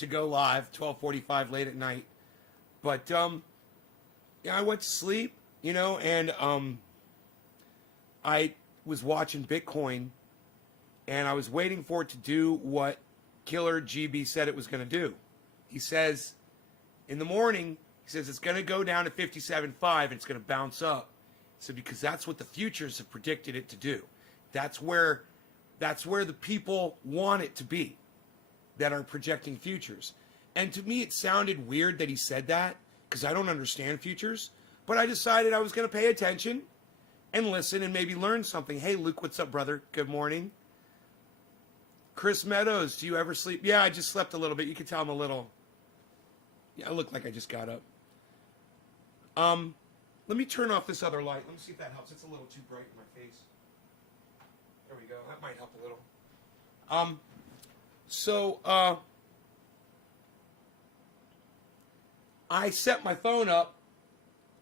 to go live, 12:45 late at night. But yeah, I went to sleep, you know, and I was watching Bitcoin, and I was waiting for it to do what Killer GB said it was going to do. He says in the morning, he says it's going to go down to 57.5 and it's going to bounce up. So because that's what the futures have predicted it to do. That's where the people want it to be that are projecting futures. And to me, it sounded weird that he said that because I don't understand futures. But I decided I was going to pay attention and listen and maybe learn something. Hey, Luke, what's up, brother? Good morning. Chris Meadows, do you ever sleep? Yeah, I just slept a little bit. You can tell I'm a little... Yeah, I look like I just got up. Let me turn off this other light. Let me see if that helps. It's a little too bright in my face. There we go. That might help a little. I set my phone up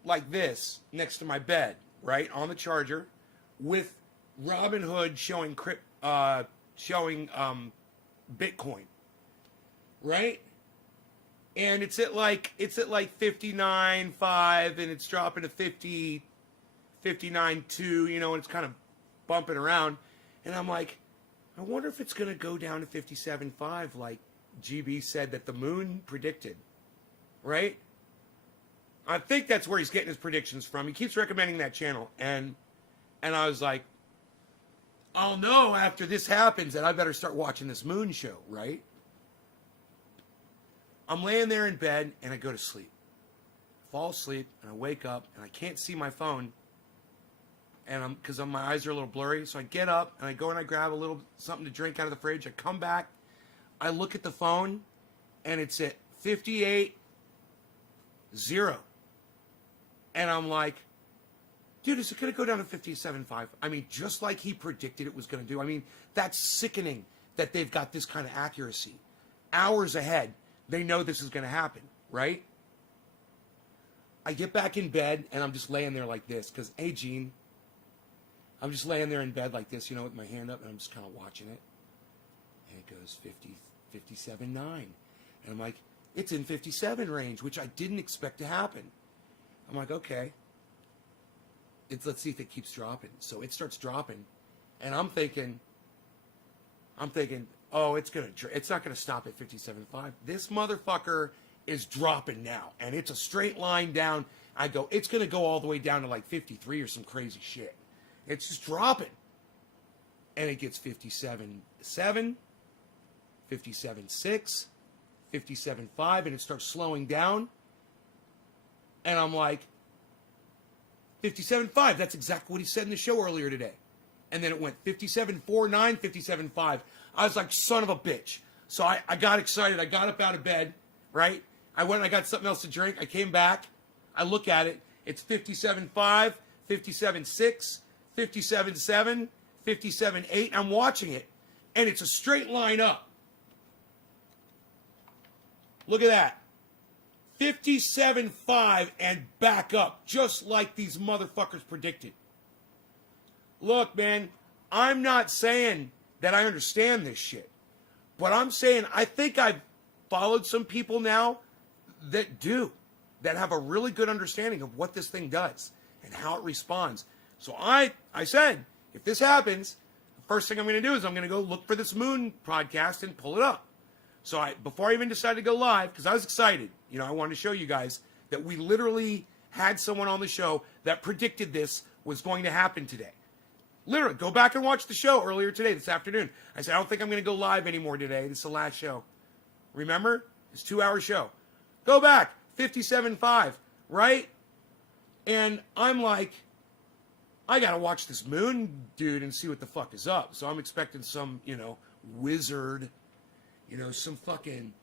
like this next to my bed, right, on the charger, with Robinhood showing Bitcoin, right? And it's at like 59.5 and it's dropping to 50, 59.2, you know, and it's kind of bumping around. And I'm like, I wonder if it's going to go down to 57.5 like GB said that the moon predicted, right? I think that's where he's getting his predictions from. He keeps recommending that channel. And I was like, I'll know after this happens that I better start watching this moon show, right? I'm laying there in bed and I go to sleep. I fall asleep and I wake up and I can't see my phone. And because my eyes are a little blurry. So I get up and I go and I grab a little something to drink out of the fridge. I come back. I look at the phone and it's at 58.0. And I'm like, dude, is it going to go down to 57.5? I mean, just like he predicted it was going to do. I mean, that's sickening that they've got this kind of accuracy. Hours ahead, they know this is going to happen, right? I get back in bed, and I'm just laying there like this. Because, hey, Gene, I'm just laying there in bed like this, you know, with my hand up, and I'm just kind of watching it. And it goes 57.9. And I'm like, it's in 57 range, which I didn't expect to happen. I'm like, okay. Let's see if it keeps dropping. So it starts dropping, and I'm thinking, oh, it's not gonna stop at 57.5. This motherfucker is dropping now, and it's a straight line down. I go, it's gonna go all the way down to like 53 or some crazy shit. It's just dropping, and it gets 57.7, 57.6, 57.5, and it starts slowing down, and I'm like, 57.5, that's exactly what he said in the show earlier today. And then it went 57.49, 57.5. I was like, son of a bitch. So I got excited. I got up out of bed, right? I went and I got something else to drink. I came back. I look at it. It's 57.5, 57.6, 57.7, 57.8. I'm watching it. And it's a straight line up. Look at that. 57.5 and back up, just like these motherfuckers predicted. Look, man, I'm not saying that I understand this shit, but I'm saying I think I've followed some people now that have a really good understanding of what this thing does and how it responds. So I said, if this happens, the first thing I'm going to do is I'm going to go look for this moon podcast and pull it up. So before I even decided to go live, because I was excited, you know, I wanted to show you guys that we literally had someone on the show that predicted this was going to happen today. Literally, go back and watch the show earlier today, this afternoon. I said, I don't think I'm going to go live anymore today. This is the last show. Remember? It's a 2-hour show. Go back, 57.5, right? And I'm like, I got to watch this moon dude and see what the fuck is up. So I'm expecting some, you know, wizard, you know, some fucking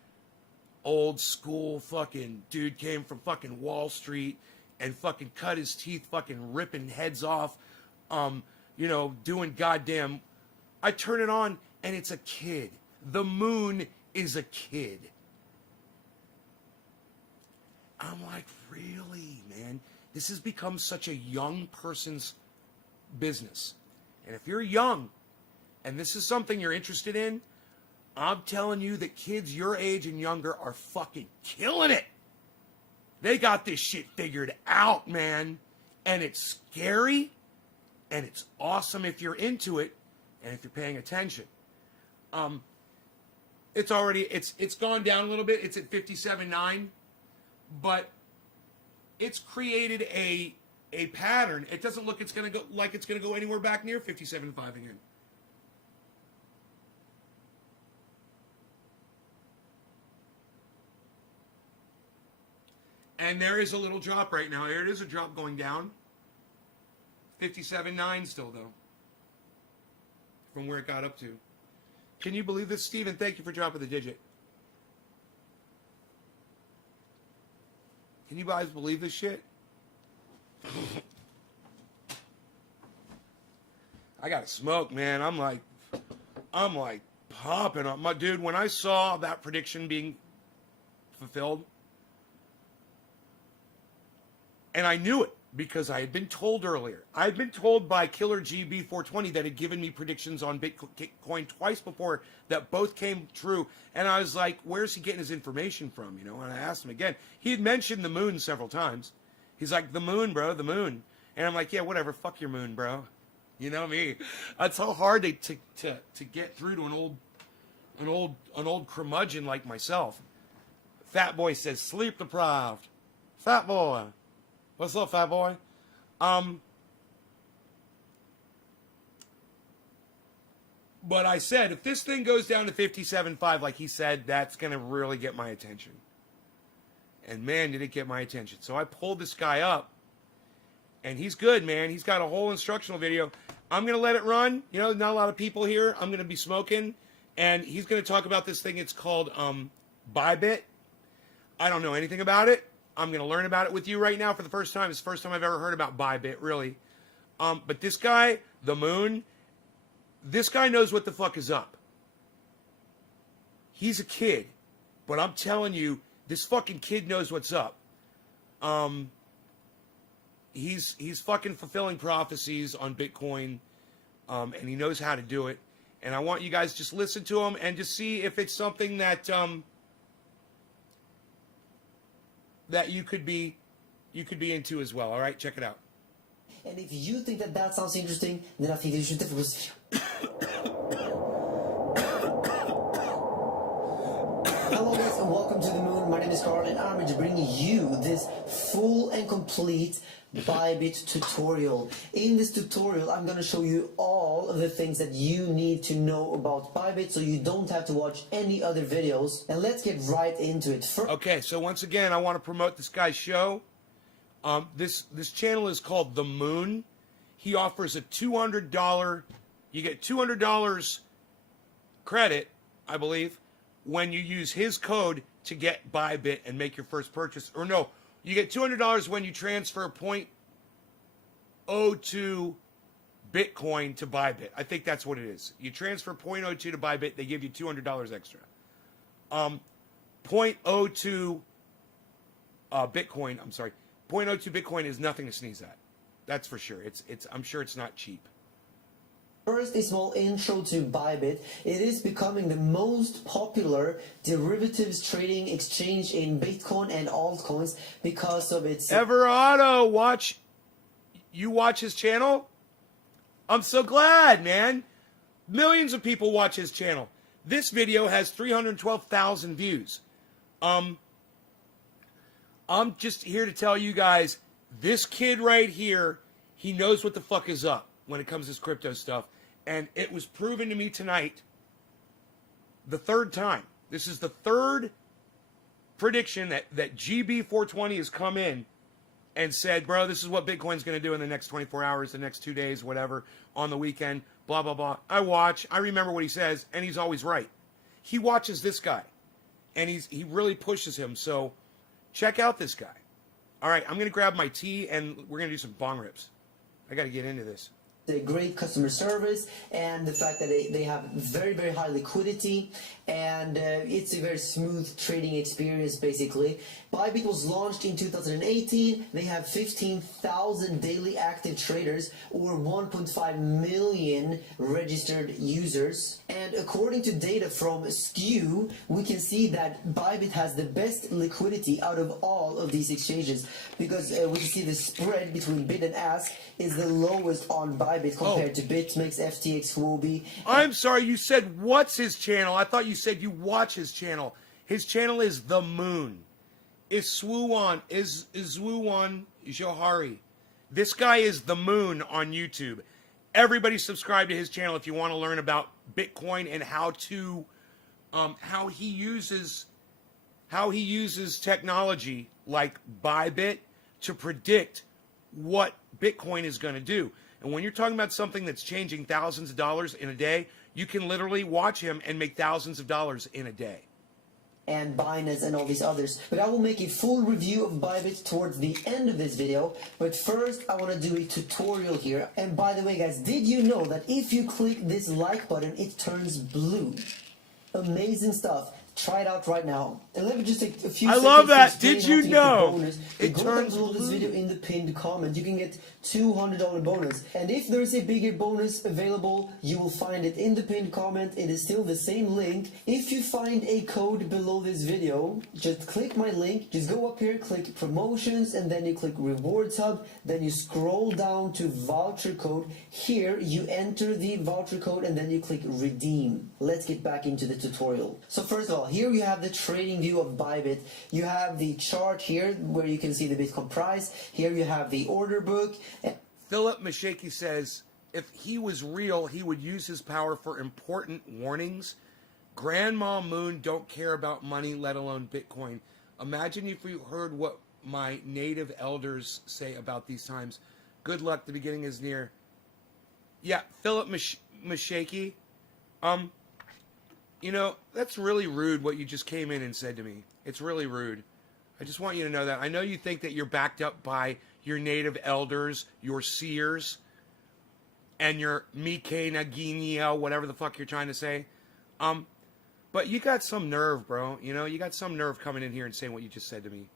old school fucking dude came from fucking Wall Street and fucking cut his teeth fucking ripping heads off, you know, doing goddamn... I turn it on and it's a kid. The moon is a kid. I'm like, really, man? This has become such a young person's business. And if you're young and this is something you're interested in, I'm telling you that kids your age and younger are fucking killing it. They got this shit figured out, man. And it's scary, and it's awesome if you're into it, and if you're paying attention. It's already, it's gone down a little bit. It's at 57.9, but it's created a pattern. It doesn't look it's gonna go anywhere back near 57.5 again. And there is a little drop right now. There it is, a drop going down. 57.9 still, though. From where it got up to. Can you believe this, Steven? Thank you for dropping the digit. Can you guys believe this shit? I gotta smoke, man. I'm like popping up. My dude, when I saw that prediction being fulfilled, and I knew it because I had been told earlier. I had been told by Killer GB420 that had given me predictions on Bitcoin twice before that both came true. And I was like, where's he getting his information from? You know, and I asked him again. He had mentioned the moon several times. He's like, the moon, bro, the moon. And I'm like, yeah, whatever, fuck your moon, bro. You know me. It's so hard to get through to an old curmudgeon like myself. Fat Boy says, sleep deprived. Fat Boy. What's up, fat boy? But I said, if this thing goes down to 57.5, like he said, that's going to really get my attention. And man, did it get my attention. So I pulled this guy up, and he's good, man. He's got a whole instructional video. I'm going to let it run. You know, not a lot of people here. I'm going to be smoking, and he's going to talk about this thing. It's called Bybit. I don't know anything about it. I'm going to learn about it with you right now for the first time. It's the first time I've ever heard about Bybit, really. But this guy, the moon, this guy knows what the fuck is up. He's a kid, but I'm telling you, this fucking kid knows what's up. He's fucking fulfilling prophecies on Bitcoin, and he knows how to do it. And I want you guys just listen to him and just see if it's something that that you could be into as well. All right, check it out. And if you think that sounds interesting, then I think you should definitely. Hello guys, and welcome to the moon. My name is Carl, and I'm going to bring you this full and complete Bybit tutorial. In this tutorial, I'm going to show you all of the things that you need to know about Bybit, so you don't have to watch any other videos. And let's get right into it. Okay, so once again, I want to promote this guy's show. This channel is called The Moon. He offers a $200. You get $200 credit, I believe, when you use his code to get Bybit and make your first purchase. Or no, you get $200 when you transfer 0.02 Bitcoin to Bybit. I think that's what it is. You transfer 0.02 to Bybit, they give you $200 extra. 0.02 Bitcoin, I'm sorry. 0.02 Bitcoin is nothing to sneeze at. That's for sure. I'm sure it's not cheap. First, a small intro to Bybit. It is becoming the most popular derivatives trading exchange in Bitcoin and altcoins because of its... Everauto, watch his channel? I'm so glad, man. Millions of people watch his channel. This video has 312,000 views. I'm just here to tell you guys, this kid right here, he knows what the fuck is up when it comes to this crypto stuff. And it was proven to me tonight, the third time. This is the third prediction that GB420 has come in and said, bro, this is what Bitcoin's going to do in the next 24 hours, the next 2 days, whatever, on the weekend, blah, blah, blah. I remember what he says, and he's always right. He watches this guy, and he really pushes him. So check out this guy. All right, I'm going to grab my tea, and we're going to do some bong rips. I got to get into this. the great customer service and the fact that they have very, very high liquidity, and it's a very smooth trading experience basically. Bybit was launched in 2018. They have 15,000 daily active traders or 1.5 million registered users. And according to data from Skew, we can see that Bybit has the best liquidity out of all of these exchanges, because we can see the spread between bid and ask is the lowest on Bybit compared to BitMEX, FTX, Huobi. I'm sorry, you said what's his channel? I thought you said you watch his channel. His channel is The Moon. Is Swuan Johari. This guy is The Moon on YouTube. Everybody subscribe to his channel if you want to learn about Bitcoin and how he uses technology like Bybit to predict what Bitcoin is going to do. And when you're talking about something that's changing thousands of dollars in a day, you can literally watch him and make thousands of dollars in a day. And Binance and all these others. But I will make a full review of Bybit towards the end of this video. But first, I want to do a tutorial here. And by the way, guys, did you know that if you click this like button, it turns blue? Amazing stuff. Try it out right now. And let me just take a few seconds. I love that. To Did you know? It turns blue. This video in the pinned comment. You can get $200 bonus. And if there is a bigger bonus available, you will find it in the pinned comment. It is still the same link. If you find a code below this video, just click my link. Just go up here, click promotions, and then you click rewards hub. Then you scroll down to voucher code. Here you enter the voucher code and then you click redeem. Let's get back into the tutorial. So first of all, here you have the trading view of Bybit. You have the chart here where you can see the Bitcoin price. Here you have the order book. Philip Mashaki says, if he was real, he would use his power for important warnings. Grandma Moon don't care about money, let alone Bitcoin. Imagine if you heard what my native elders say about these times. Good luck, the beginning is near. Yeah, Philip Mashaki, you know, that's really rude what you just came in and said to me. It's really rude. I just want you to know that. I know you think that you're backed up by your native elders, your seers, and your Mike Naginia, whatever the fuck you're trying to say. But you got some nerve, bro. You know, you got some nerve coming in here and saying what you just said to me.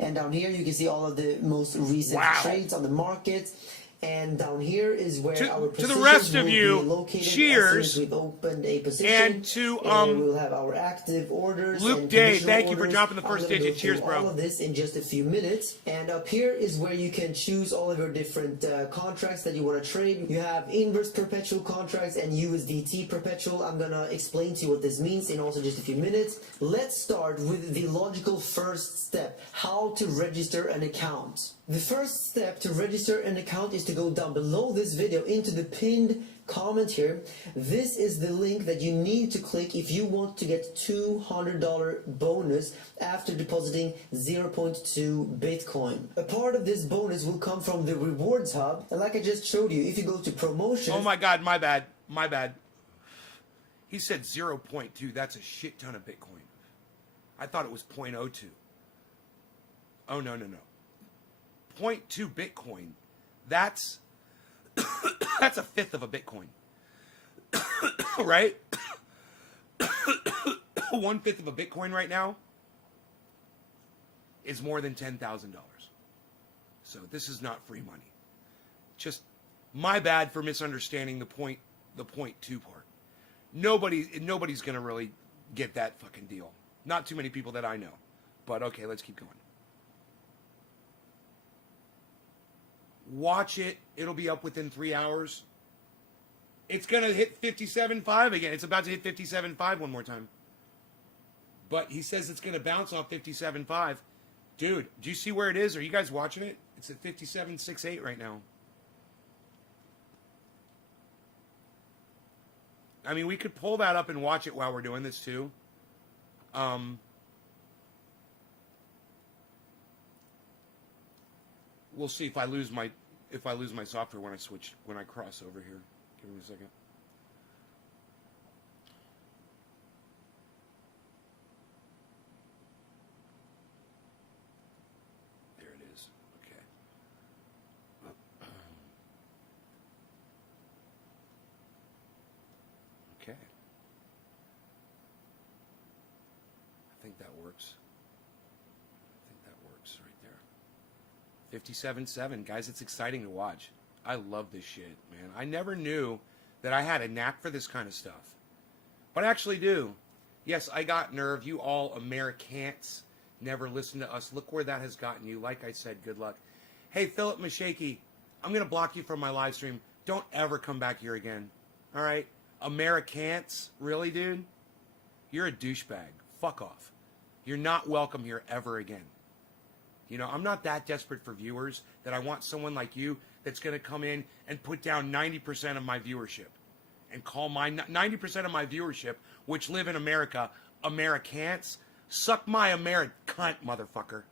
And down here you can see all of the most recent trades on the market. And down here is where our positions to the rest of you, will be located. cheers. As soon as we've opened a position, and to we'll have our active orders. Luke and Day, thank you orders. for dropping the first digit. Cheers, bro. All of this in just a few minutes. And up here is where you can choose all of your different contracts that you want to trade. You have inverse perpetual contracts and USDT perpetual. I'm gonna explain to you what this means in also just a few minutes. Let's start with the logical first step: how to register an account. The first step to register an account is to go down below this video into the pinned comment here. This is the link that you need to click if you want to get $200 bonus after depositing 0.2 Bitcoin. A part of this bonus will come from the rewards hub. And like I just showed you, if you go to promotion. Oh my God, my bad. My bad. He said 0.2. That's a shit ton of Bitcoin. I thought it was 0.02. Oh, no. 0.2 Bitcoin. That's that's a fifth of a Bitcoin. Right? 1/5 of a Bitcoin right now is more than $10,000. So this is not free money. Just my bad for misunderstanding the 0.2 part. Nobody's gonna really get that fucking deal. Not too many people that I know. But okay, let's keep going. Watch it. It'll be up within 3 hours. It's going to hit 57.5 again. It's about to hit 57.5 one more time. But he says it's going to bounce off 57.5. Dude, do you see where it is? Are you guys watching it? It's at 57.68 right now. I mean, we could pull that up and watch it while we're doing this too. We'll see if I lose my software when I cross over here. Give me a second. There it is. Okay. works. I think that works right there. 57.7. Guys, it's exciting to watch. I love this shit, man. I never knew that I had a knack for this kind of stuff. But I actually do. Yes, I got nerve. You all Americans never listen to us. Look where that has gotten you. Like I said, good luck. Hey, Philip Mashaki, I'm going to block you from my live stream. Don't ever come back here again. All right? Americans? Really, dude? You're a douchebag. Fuck off. You're not welcome here ever again. You know, I'm not that desperate for viewers that I want someone like you that's going to come in and put down 90% of my viewership and call my 90% of my viewership, which live in America, Americans. Suck my American cunt, motherfucker.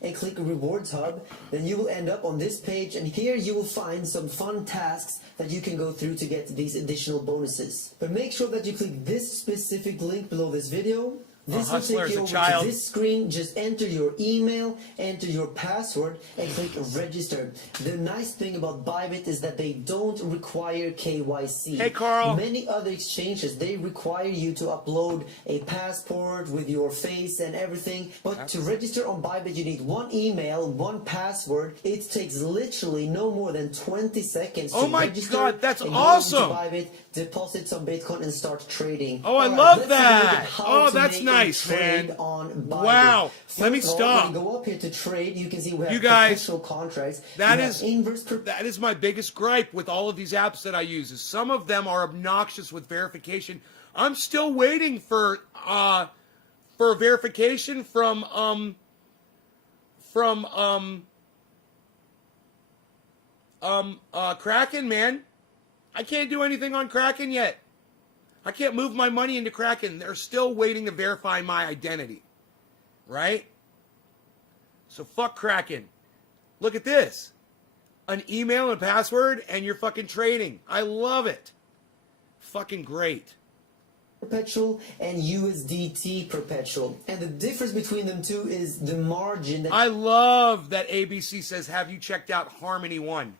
And click Rewards Hub, then you will end up on this page, and here you will find some fun tasks that you can go through to get these additional bonuses. But make sure that you click this specific link below this video. This will take you over to this screen. Just enter your email, enter your password, and click register. The nice thing about Bybit is that they don't require KYC. Hey, Carl. Many other exchanges, they require you to upload a passport with your face and everything. But to register on Bybit, you need one email, one password. It takes literally no more than 20 seconds to register. Oh my God, that's awesome. Go into Bybit, deposit some Bitcoin, and start trading. Oh, I love that. Oh, that's nice, man. Wow. Let me stop. When you go up here to trade, you can see we have perpetual contracts. That is my biggest gripe with all of these apps that I use. Is some of them are obnoxious with verification. I'm still waiting for verification from Kraken, man. I can't do anything on Kraken yet. I can't move my money into Kraken. They're still waiting to verify my identity. Right? So fuck Kraken. Look at this. An email and a password and you're fucking trading. I love it. Fucking great. Perpetual and USDT perpetual. And the difference between them two is the margin. I love that ABC says, have you checked out Harmony One?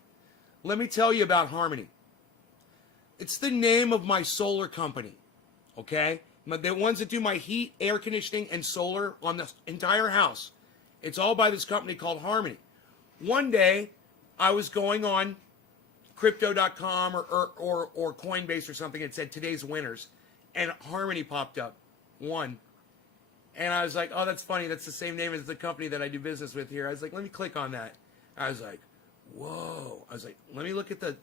Let me tell you about Harmony. It's the name of my solar company, okay? The ones that do my heat, air conditioning, and solar on the entire house. It's all by this company called Harmony. One day, I was going on Crypto.com or Coinbase or something and said, today's winners. And Harmony popped up, one. And I was like, oh, that's funny. That's the same name as the company that I do business with here. I was like, let me click on that. I was like, whoa. I was like, let me look at the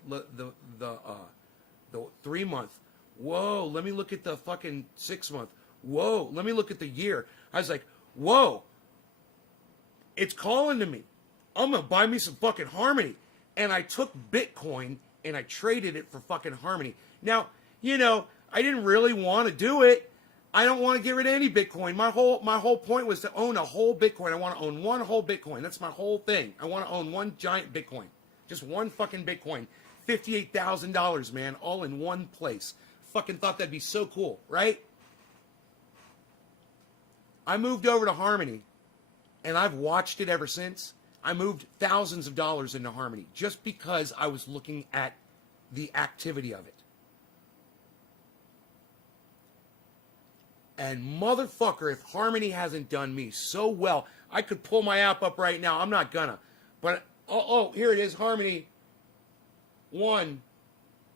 3 month. Whoa, let me look at the fucking 6 month. Whoa, let me look at the year. I was like, whoa, it's calling to me. I'm going to buy me some fucking Harmony. And I took Bitcoin and I traded it for fucking Harmony. Now, you know, I didn't really want to do it. I don't want to get rid of any Bitcoin. My whole point was to own a whole Bitcoin. I want to own one whole Bitcoin. That's my whole thing. I want to own one giant Bitcoin. Just one fucking Bitcoin. $58,000, man, all in one place. Fucking thought that'd be so cool, right? I moved over to Harmony, and I've watched it ever since. I moved thousands of dollars into Harmony just because I was looking at the activity of it. And motherfucker, if Harmony hasn't done me so well, I could pull my app up right now. I'm not gonna. But, oh, here it is, Harmony One.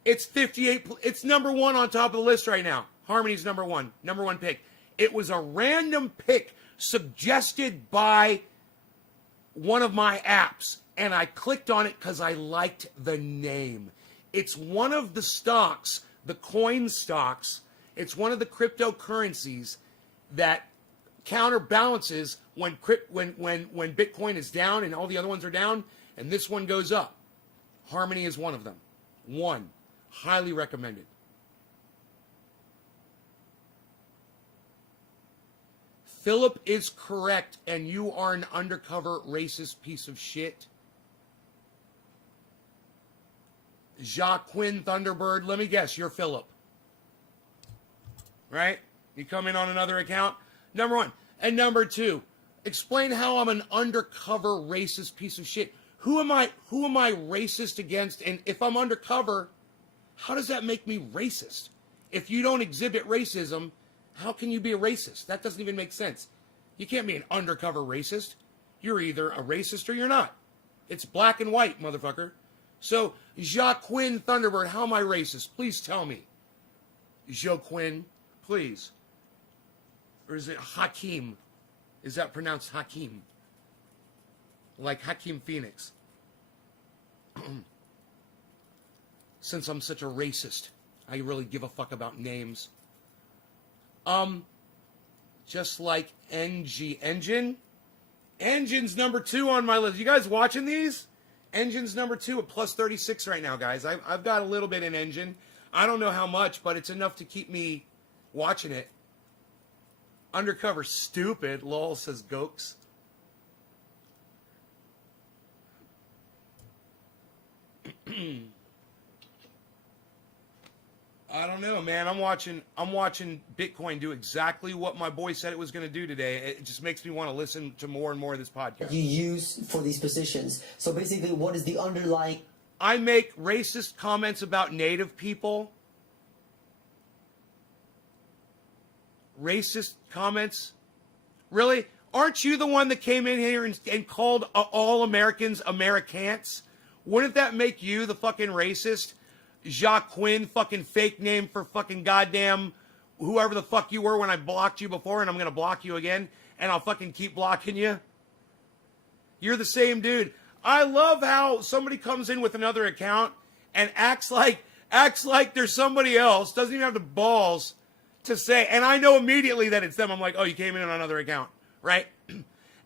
It's 58. It's number one on top of the list right now. Harmony's number one pick. It was a random pick suggested by one of my apps, and I clicked on it because I liked the name. It's one of the stocks, the coin stocks. It's one of the cryptocurrencies that counterbalances when Bitcoin is down and all the other ones are down, and this one goes up. Harmony is one of them. One. Highly recommended. Philip is correct, and you are an undercover racist piece of shit. Jacqueline Thunderbird, let me guess, you're Philip. Right? You come in on another account. Number one. And number two, explain how I'm an undercover racist piece of shit. Who am I racist against? And if I'm undercover, how does that make me racist? If you don't exhibit racism, How can you be a racist? That doesn't even make sense. You can't be an undercover racist. You're either a racist or you're not. It's black and white, motherfucker. So, Joaquin Thunderbird, how am I racist? Please tell me. Joaquin, please. Or is it Hakeem? Is that pronounced Hakeem? Like Hakeem Phoenix. Since I'm such a racist, I really give a fuck about names. Just like Engine. Engine's number 2 on my list. You guys watching these? Engine's number 2 at plus 36 right now, guys. I've got a little bit in Engine. I don't know how much, but it's enough to keep me watching it. Undercover stupid, lol, says Gokes. I don't know, man. I'm watching Bitcoin do exactly what my boy said it was going to do today. It just makes me want to listen to more and more of this podcast. You use for these positions. So basically, what is the underlying... I make racist comments about Native people. Racist comments? Really? Aren't you the one that came in here and called all Americans Americants? Wouldn't that make you the fucking racist? Joaquin, fucking fake name for fucking goddamn whoever the fuck you were when I blocked you before, and I'm going to block you again, and I'll fucking keep blocking you. You're the same dude. I love how somebody comes in with another account and acts like there's somebody else, doesn't even have the balls to say, and I know immediately that it's them. I'm like, oh, you came in on another account, right?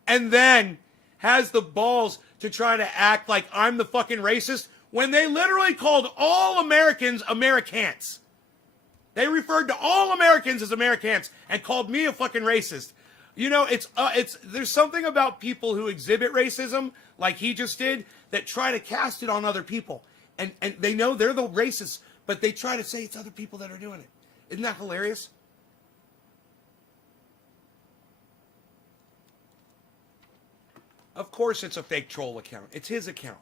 And then has the balls to try to act like I'm the fucking racist when they literally called all Americans Americants. They referred to all Americans as Americans and called me a fucking racist. You know, there's something about people who exhibit racism, like he just did, that try to cast it on other people. And they know they're the racists, but they try to say it's other people that are doing it. Isn't that hilarious? Of course it's a fake troll account. It's his account.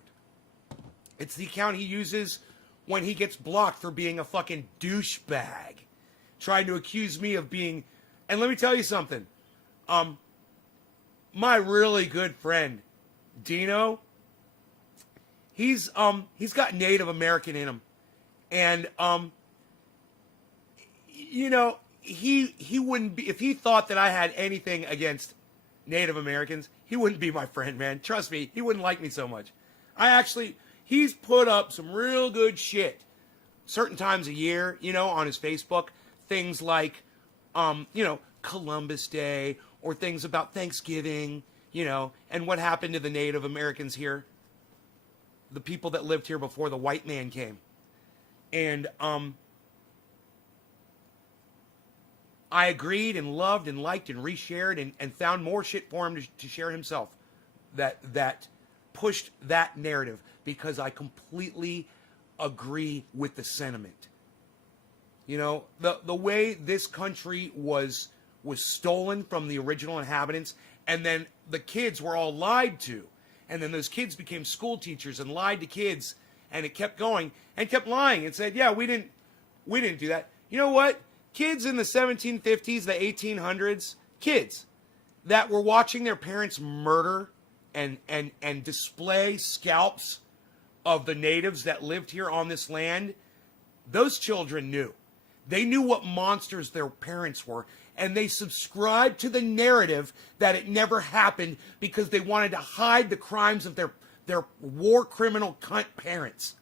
It's the account he uses when he gets blocked for being a fucking douchebag. Trying to accuse me of being... And let me tell you something. My really good friend, Dino, he's got Native American in him. And, you know, he wouldn't be... If he thought that I had anything against Native Americans, he wouldn't be my friend, man. Trust me, he wouldn't like me so much. He's put up some real good shit certain times a year, you know, on his Facebook. Things like, you know, Columbus Day, or things about Thanksgiving, you know, and what happened to the Native Americans here. The people that lived here before the white man came. And I agreed and loved and liked and reshared and found more shit for him to share himself that pushed that narrative, because I completely agree with the sentiment. You know, the way this country was stolen from the original inhabitants, and then the kids were all lied to, and then those kids became school teachers and lied to kids, and it kept going and kept lying and said, yeah, we didn't do that. You know what? Kids in the 1750s, the 1800s, kids that were watching their parents murder and display scalps of the natives that lived here on this land, those children knew. They knew what monsters their parents were, and they subscribed to the narrative that it never happened because they wanted to hide the crimes of their war criminal cunt parents.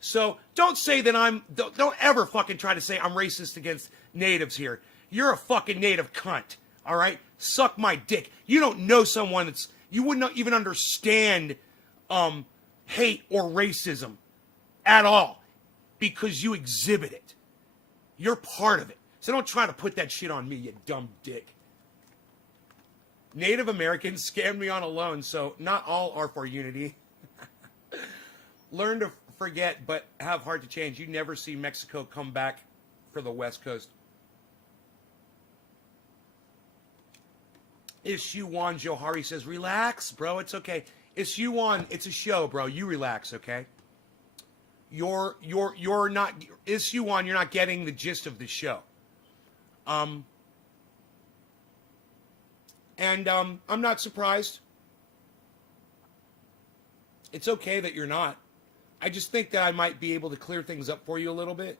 So don't say that don't ever fucking try to say I'm racist against natives here. You're a fucking native cunt, all right? Suck my dick. You don't know someone you wouldn't even understand hate or racism at all because you exhibit it. You're part of it. So don't try to put that shit on me, you dumb dick. Native Americans scammed me on a loan, so not all are for unity. Learn to forget, but have heart to change. You never see Mexico come back for the West Coast. Ishuwan Johari says, relax, bro, it's okay. Ishuwan, it's a show, bro. You relax, okay? You're not, Ishuwan, you're not getting the gist of the show. And I'm not surprised. It's okay that you're not. I just think that I might be able to clear things up for you a little bit.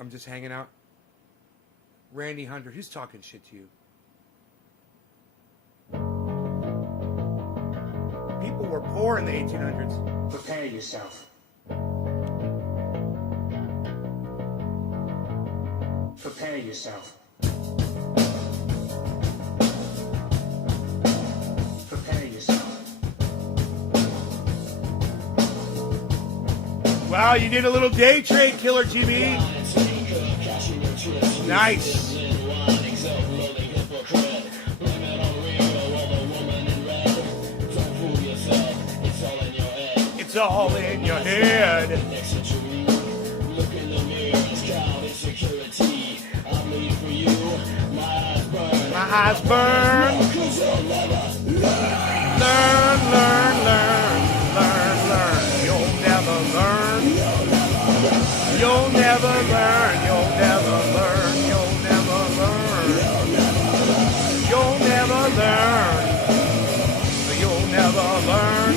I'm just hanging out. Randy Hunter, who's talking shit to you? People were poor in the 1800s. Prepare yourself. Prepare yourself. Prepare yourself. Wow, you did a little day trade, Killer GB. Nice. It's all in your head. Look in the mirror, scout insecurity. I bleed for you. My eyes burn. My eyes burn. Learn, learn, learn, learn, learn. You'll never learn. You'll never learn. You'll never learn. You'll never learn. You'll never learn. You'll never learn.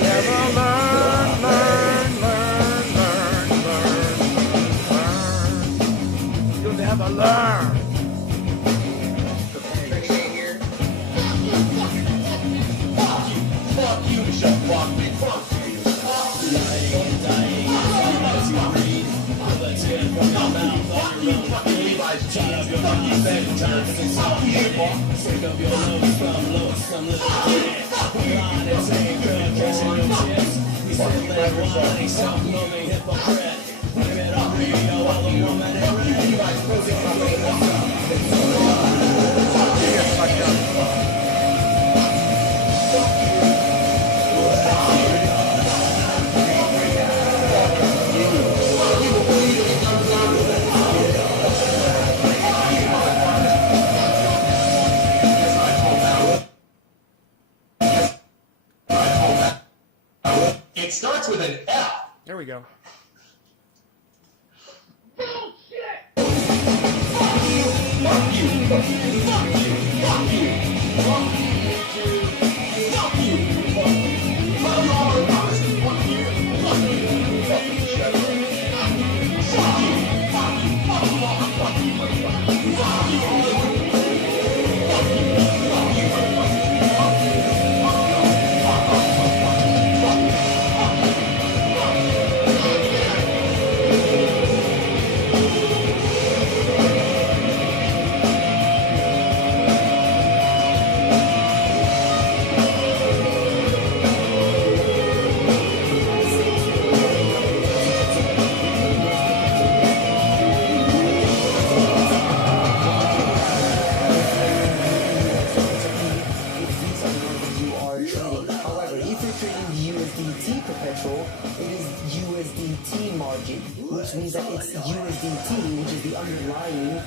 Never learn, learn, learn, learn, learn, learn. You'll never learn. Fuck you, Michelle. Fuck me. Fuck you. Lying, dying. Let's read. Let's get from your mouth on your own. Try up your mouth every time. Take up your nose from loathsome little kid. Blind and saying girl, catching your tips. We said let whining, self-loving hypocrite. Blame it on radio, all the woman and red. It starts with an F. There we go. However, if you're trading USDT perpetual, it is USDT margin, which means that it's USDT, which is the underlying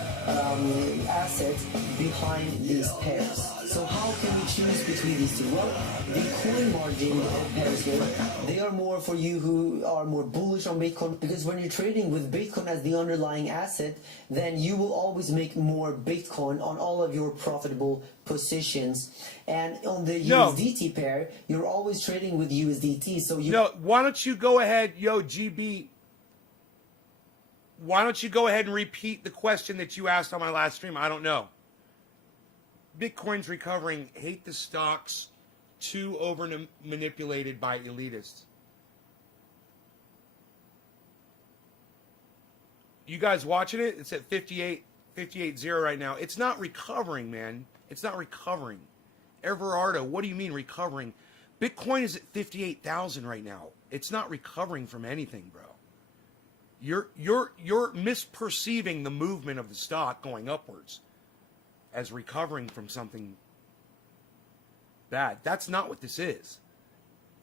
asset behind these pairs. So how can we choose between these two? Well, the coin margin pairs here, they are more for you who are more bullish on Bitcoin, because when you're trading with Bitcoin as the underlying asset, then you will always make more Bitcoin on all of your profitable positions. And on the USDT pair, you're always trading with USDT. So you Why don't you go ahead, GB? Why don't you go ahead and repeat the question that you asked on my last stream? I don't know. Bitcoin's recovering. Hate the stocks. Too over manipulated by elitists. You guys watching it? It's at 58.0 right now. It's not recovering, man. It's not recovering. Everardo, what do you mean recovering? Bitcoin is at 58,000 right now. It's not recovering from anything, bro. You're misperceiving the movement of the stock going upwards as recovering from something bad. That's not what this is.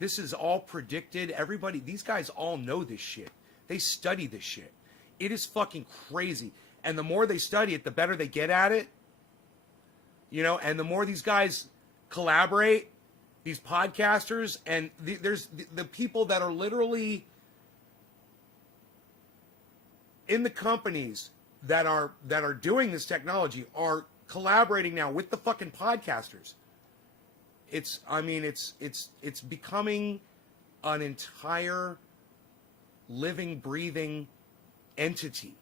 This is all predicted. Everybody, these guys all know this shit. They study this shit. It is fucking crazy. And the more they study it, the better they get at it. You know, and the more these guys collaborate, these podcasters, and there's the people that are literally in the companies that are doing this technology are collaborating now with the fucking podcasters. It's becoming an entire living, breathing entity.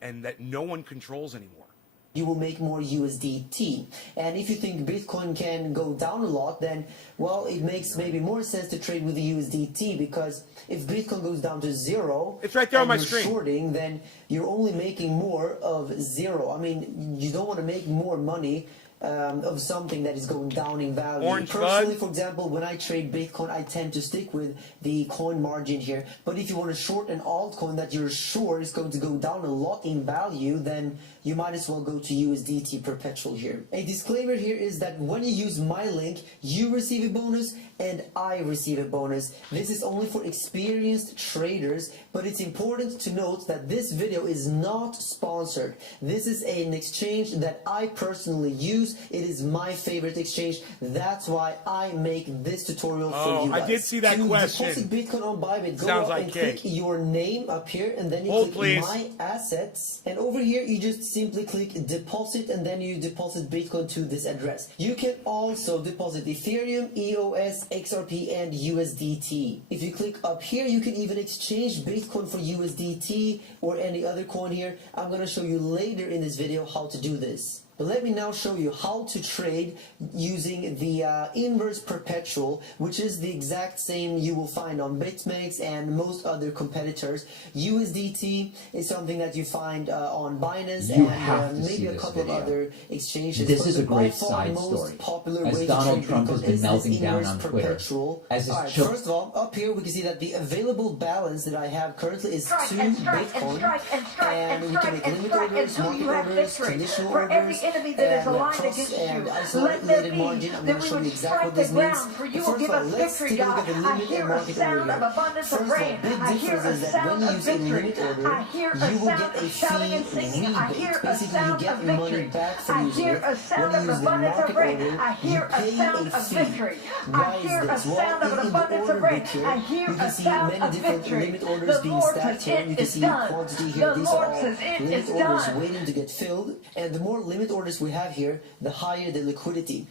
And that no one controls anymore. You will make more USDT. And if you think Bitcoin can go down a lot, then, well, it makes maybe more sense to trade with the USDT, because if Bitcoin goes down to zero, it's right there on my you're screen. Shorting, then you're only making more of zero. I mean, you don't want to make more money of something that is going down in value. Orange Personally, bud. for example, when I trade Bitcoin, I tend to stick with the coin margin here. But if you want to short an altcoin that you're sure is going to go down a lot in value, then you might as well go to USDT perpetual here. A disclaimer here is that when you use my link, you receive a bonus and I receive a bonus. This is only for experienced traders, but it's important to note that this video is not sponsored. This is an exchange that I personally use. It is my favorite exchange. That's why I make this tutorial for you guys. I did see that question. To deposit Bitcoin on Bybit, go Sounds up like and cake. click your name up here, and then you Hold, click please. My Assets, and over here you just simply click Deposit, and then you deposit Bitcoin to this address. You can also deposit Ethereum, EOS, XRP, and USDT. If you click up here, you can even exchange Bitcoin for USDT or any other coin here. I'm going to show you later in this video how to do this. But let me now show you how to trade using the inverse perpetual, which is the exact same you will find on BitMEX and most other competitors. USDT is something that you find on Binance You have and to see maybe a this couple video. of other exchanges. This But is a by great far side most story. popular As way Donald to trade Trump Bitcoin has been is this melting down inverse on Twitter, perpetual. as his Alright, children- first of all, up here we can see that the available balance that I have currently is 2 strike and Bitcoin, strike and strike and and we can strike make and limit strike orders, until market you have orders, victory. conditional For every orders, enemy that is and aligned cross against and you, let isolated there be margin. I'm going that to we show you would exactly strike what the this means. ground, for you But will first give of all, us let's victory, take a look God. at the I limit hear and a market sound order of here. abundance First of of all, rain. big I hear difference a is that sound when you of use a victory. limit order, I hear you a will sound get a of shouting and fee singing. I rebate. hear a Basically, you sound get of money victory. back for I using hear it. a sound When you of use the abundance market of rain. order, I you hear a pay sound a of fee. victory. Why I is hear a this? Well, sound of an in the abundance order of rain. book here, I hear you can a see sound many of different victory. limit orders The being Lord stacked says here. it You can is see done. quantity here. The These Lord are all says it limit is orders done. waiting to get filled. And the more limit orders we have here, the higher the liquidity.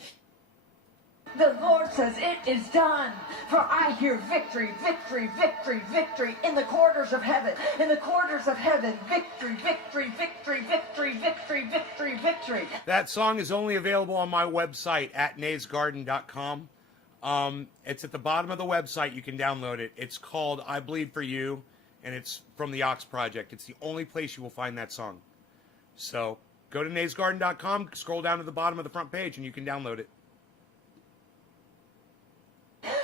The Lord says it is done. For I hear victory, victory, victory, victory in the quarters of heaven. In the quarters of heaven, victory, victory, victory, victory, victory, victory, victory. That song is only available on my website at naysgarden.com. It's at the bottom of the website. You can download it. It's called I Bleed For You, and it's from the Ox Project. It's the only place you will find that song. So go to naysgarden.com, scroll down to the bottom of the front page, and you can download it.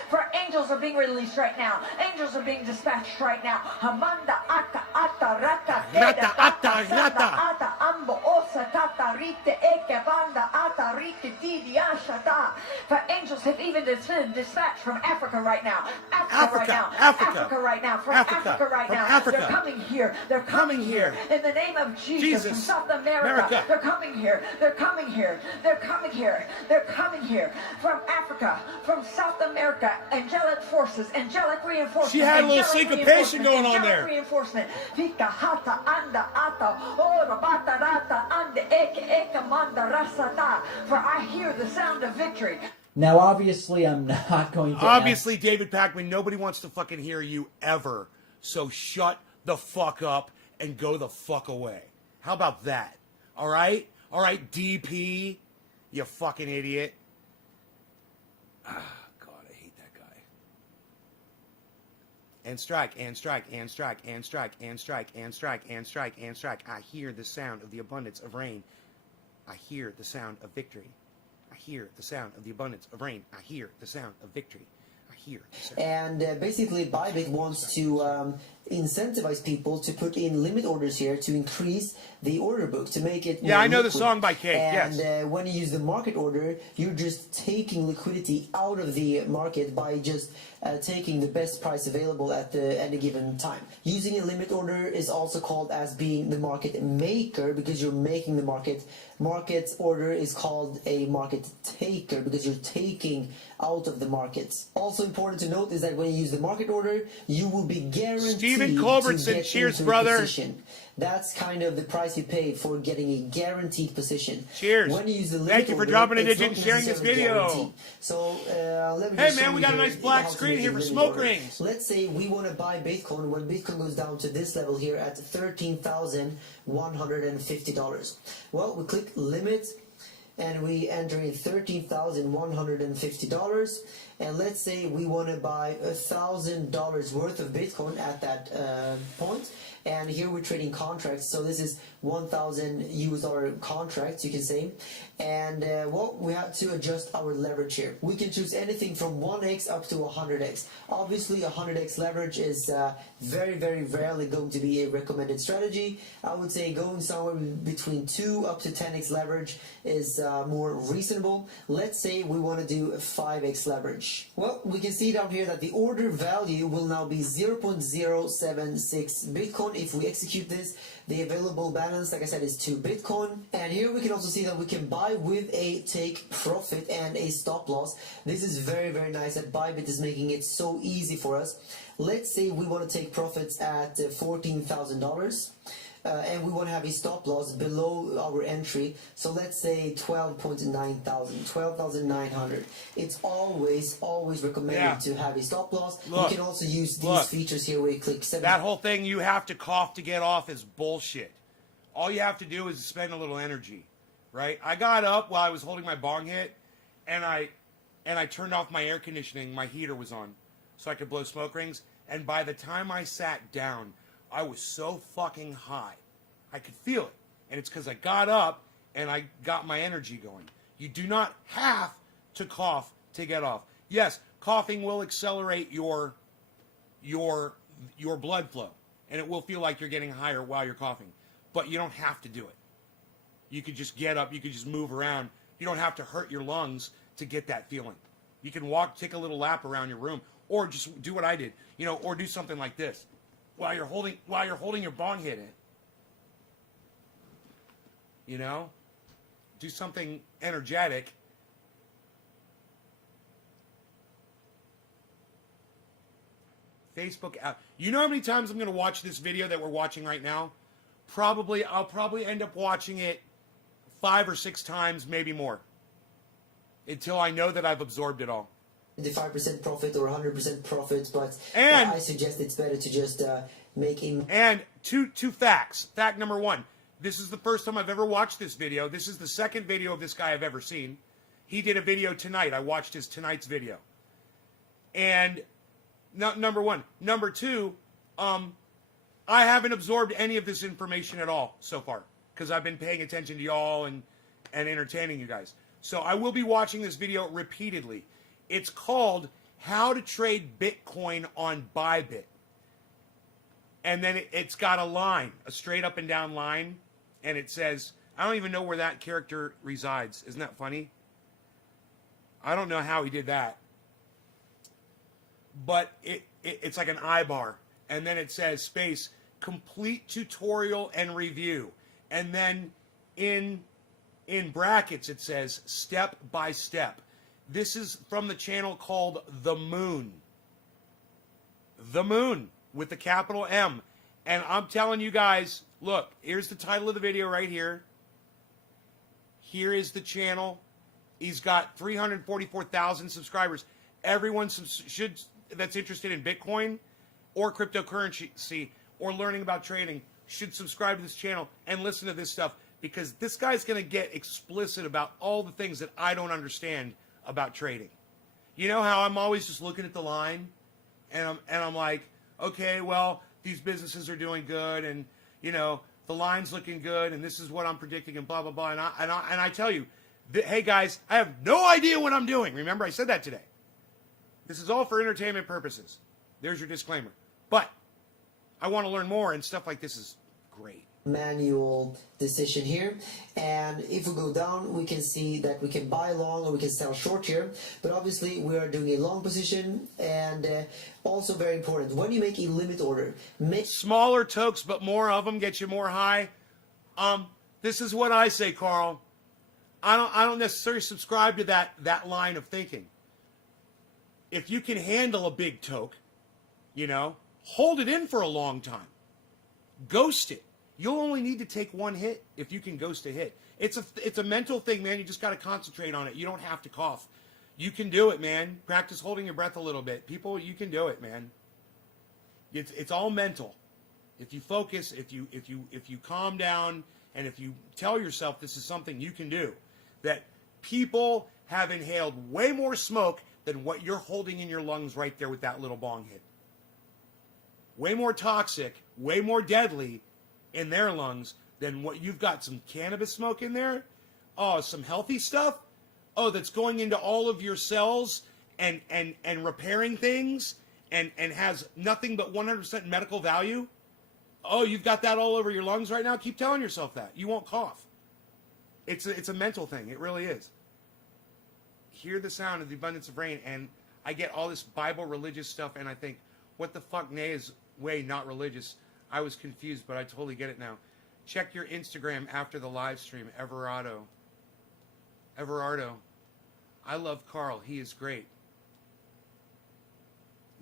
For angels are being released right now. Angels are being dispatched right now. Hamanda ata ata rata Rata, ata, rata. ata ambo osa tata rite eke banda ata rite didi ashata. For angels have even been dispatched from Africa right now. Africa right now. Africa right now. From Africa right now. Africa. They're coming here. They're coming here. In the name of Jesus. From South America. They're coming here. They're coming here. They're coming here. They're coming here. From Africa. From South America. Angelic forces, angelic reinforcement. She had a little angelic syncopation reinforcement, going on angelic there. Reinforcement. Vika hata anda ata ora bata rata ande eke eke manda rasata. For I hear the sound of victory. Now, obviously, I'm not going to. Obviously, David Pakman, nobody wants to fucking hear you ever. So shut the fuck up and go the fuck away. How about that? All right? All right, DP, you fucking idiot. And strike, and strike, and strike, and strike, and strike, and strike, and strike, and strike. I hear the sound of the abundance of rain. I hear the sound of victory. I hear the sound of the abundance of rain. I hear the sound of victory. I hear the sound. And basically, Bybit wants to incentivize people to put in limit orders here to increase the order book, to make it more Yeah, I know the liquid. song by Kate, And yes. when you use the market order, you're just taking liquidity out of the market by just taking the best price available at any given time. Using a limit order is also called as being the market maker, because you're making the market. Market order is called a market taker because you're taking out of the market. Also important to note is that when you use the market order, you will be guaranteed Stephen to Culbertson, get cheers, into a brother. position. That's kind of the price you pay for getting a guaranteed position. Cheers. When you use the limit Thank you for order, dropping a it's digit not and sharing this necessarily video. guaranteed. So let me Hey, just man, show we you got a here nice black how to screen use here a for limit smoke order. rings. Let's say we want to buy Bitcoin when Bitcoin goes down to this level here at $13,150. Well, we click limit and we enter in $13,150, and let's say we want to buy $1,000 worth of Bitcoin at that point. And here we're trading contracts, so this is 1,000 US dollar contracts, you can say. And well, we have to adjust our leverage here. We can choose anything from 1x up to 100x. Obviously, 100x leverage is very, very rarely going to be a recommended strategy. I would say going somewhere between 2 up to 10x leverage is more reasonable. Let's say we want to do a 5x leverage. Well, we can see down here that the order value will now be 0.076 Bitcoin. If we execute this, the available balance, like I said, is 2 Bitcoin. And here we can also see that we can buy with a take profit and a stop loss. This is very, very nice that Bybit is making it so easy for us. Let's say we want to take profits at $14,000. And we want to have a stop loss below our entry, so let's say 12,900. It's always recommended to have a stop loss. Look, you can also use these features here where you click 7. That whole thing you have to cough to get off is bullshit. All you have to do is spend a little energy, right? I got up while I was holding my bong hit, and I turned off my air conditioning. My heater was on, so I could blow smoke rings. And by the time I sat down, I was so fucking high. I could feel it. And it's because I got up and I got my energy going. You do not have to cough to get off. Yes, coughing will accelerate your blood flow. And it will feel like you're getting higher while you're coughing. But you don't have to do it. You could just get up. You could just move around. You don't have to hurt your lungs to get that feeling. You can take a little lap around your room. Or just do what I did. Or do something like this. While you're holding your bong hit in. Do something energetic. Facebook app. You know how many times I'm going to watch this video that we're watching right now? I'll probably end up watching it 5 or 6 times, maybe more. Until I know that I've absorbed it all. 5% profit or 100% profit, but And I suggest it's better to just make a... And two facts. Fact number 1. This is the first time I've ever watched this video. This is the second video of this guy I've ever seen. He did a video tonight. I watched his tonight's video. And number 1. Number 2, I haven't absorbed any of this information at all so far. Because I've been paying attention to y'all and entertaining you guys. So I will be watching this video repeatedly. It's called How to Trade Bitcoin on Bybit. And then it's got a line, a straight up and down line. And it says, I don't even know where that character resides. Isn't that funny? I don't know how he did that. But it's like an I bar. And then it says, space, complete tutorial and review. And then in brackets it says, step by step. This is from the channel called The Moon. The Moon with the capital M. And I'm telling you guys, look, here's the title of the video right here. Here is the channel. He's got 344,000 subscribers. Everyone that's interested in Bitcoin or cryptocurrency or learning about trading should subscribe to this channel and listen to this stuff, because this guy's going to get explicit about all the things that I don't understand about trading. You know how I'm always just looking at the line and I'm like, okay, well, these businesses are doing good, and the line's looking good, and this is what I'm predicting, and blah blah blah. And I tell you, hey guys, I have no idea what I'm doing. Remember, I said that today. This is all for entertainment purposes. There's your disclaimer. But I want to learn more, and stuff like this is great. Manual decision here, and if we go down we can see that we can buy long or we can sell short here, but obviously we are doing a long position. And also very important, when you make a limit order, make Smaller tokes, but more of them get you more high. This is what I say, Carl. I don't necessarily subscribe to that line of thinking. If you can handle a big toke, hold it in for a long time. Ghost it. You'll only need to take one hit if you can ghost a hit. It's a mental thing, man. You just got to concentrate on it. You don't have to cough. You can do it, man. Practice holding your breath a little bit. People, you can do it, man. It's all mental. If you focus, if you calm down, and if you tell yourself this is something you can do, that people have inhaled way more smoke than what you're holding in your lungs right there with that little bong hit. Way more toxic, way more deadly in their lungs than what you've got. Some cannabis smoke in there. Oh, some healthy stuff. Oh, that's going into all of your cells and repairing things and has nothing but 100% medical value. Oh, you've got that all over your lungs right now? Keep telling yourself that. You won't cough. It's a mental thing. It really is. Hear the sound of the abundance of rain, and I get all this Bible religious stuff, and I think, what the fuck, nay, is way not religious. I was confused, but I totally get it now. Check your Instagram after the live stream, Everardo. I love Carl. He is great.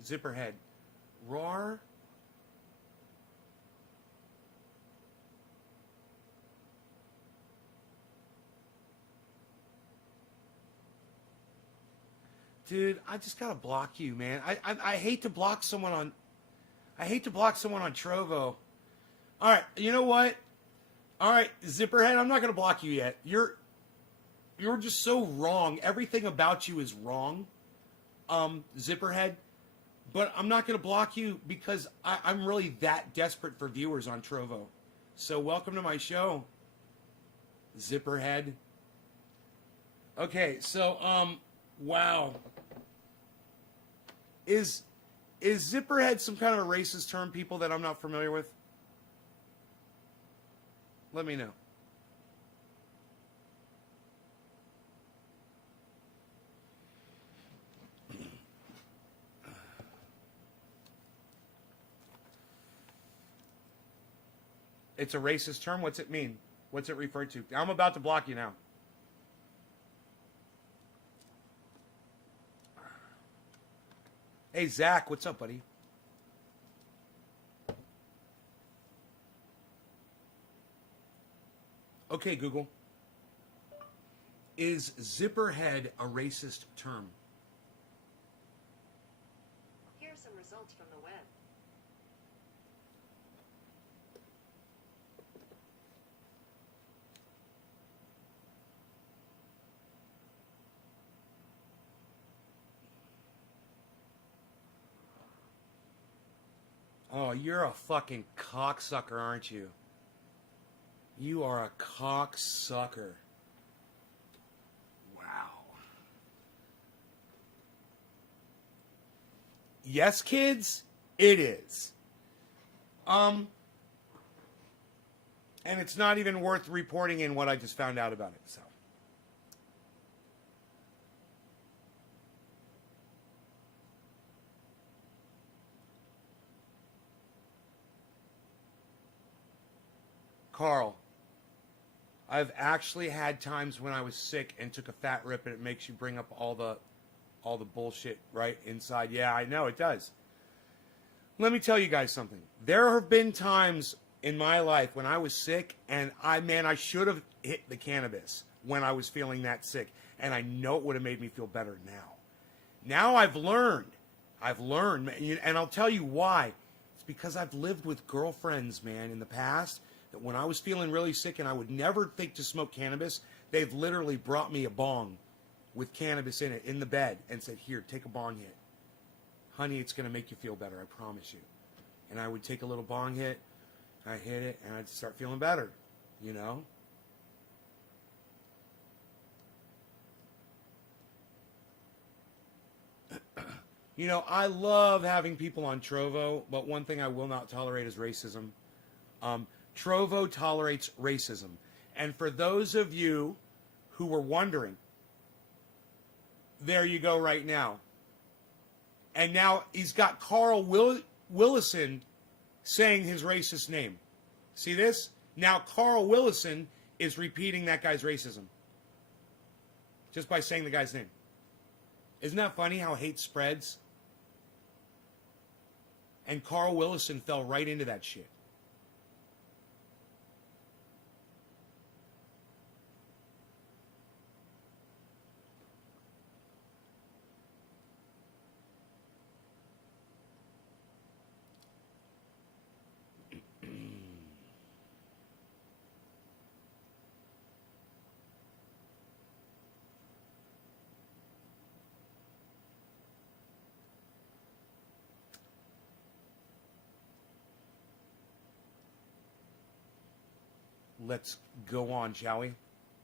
Zipperhead. Roar. Dude, I just gotta block you, man. I hate to block someone on. I hate to block someone on Trovo. All right, you know what? All right, Zipperhead, I'm not gonna block you yet. You're just so wrong. Everything about you is wrong, Zipperhead. But I'm not gonna block you because I'm really that desperate for viewers on Trovo. So welcome to my show, Zipperhead. Okay, so wow. Is Zipperhead some kind of a racist term, people, that I'm not familiar with? Let me know. It's a racist term? What's it mean? What's it referred to? I'm about to block you now. Hey, Zach, what's up, buddy? Okay, Google. Is Zipperhead a racist term? Here are some results from the web. Oh, you're a fucking cocksucker, aren't you? You are a cocksucker. Wow. Yes, kids, it is. And it's not even worth reporting in what I just found out about it, so. Carl, I've actually had times when I was sick and took a fat rip, and it makes you bring up all the bullshit right inside. Yeah, I know it does. Let me tell you guys something. There have been times in my life when I was sick, and I should have hit the cannabis when I was feeling that sick, and I know it would have made me feel better now. Now I've learned, and I'll tell you why. It's because I've lived with girlfriends, man, in the past. That when I was feeling really sick and I would never think to smoke cannabis, they've literally brought me a bong with cannabis in it in the bed and said, here, take a bong hit. Honey, it's going to make you feel better, I promise you. And I would take a little bong hit, I'd hit it, and I'd start feeling better, you know? You know, I love having people on Trovo, but one thing I will not tolerate is racism. Trovo tolerates racism. And for those of you who were wondering, there you go right now. And now he's got Carl Willison saying his racist name. See this? Now Carl Willison is repeating that guy's racism. Just by saying the guy's name. Isn't that funny how hate spreads? And Carl Willison fell right into that shit. Let's go on, shall we?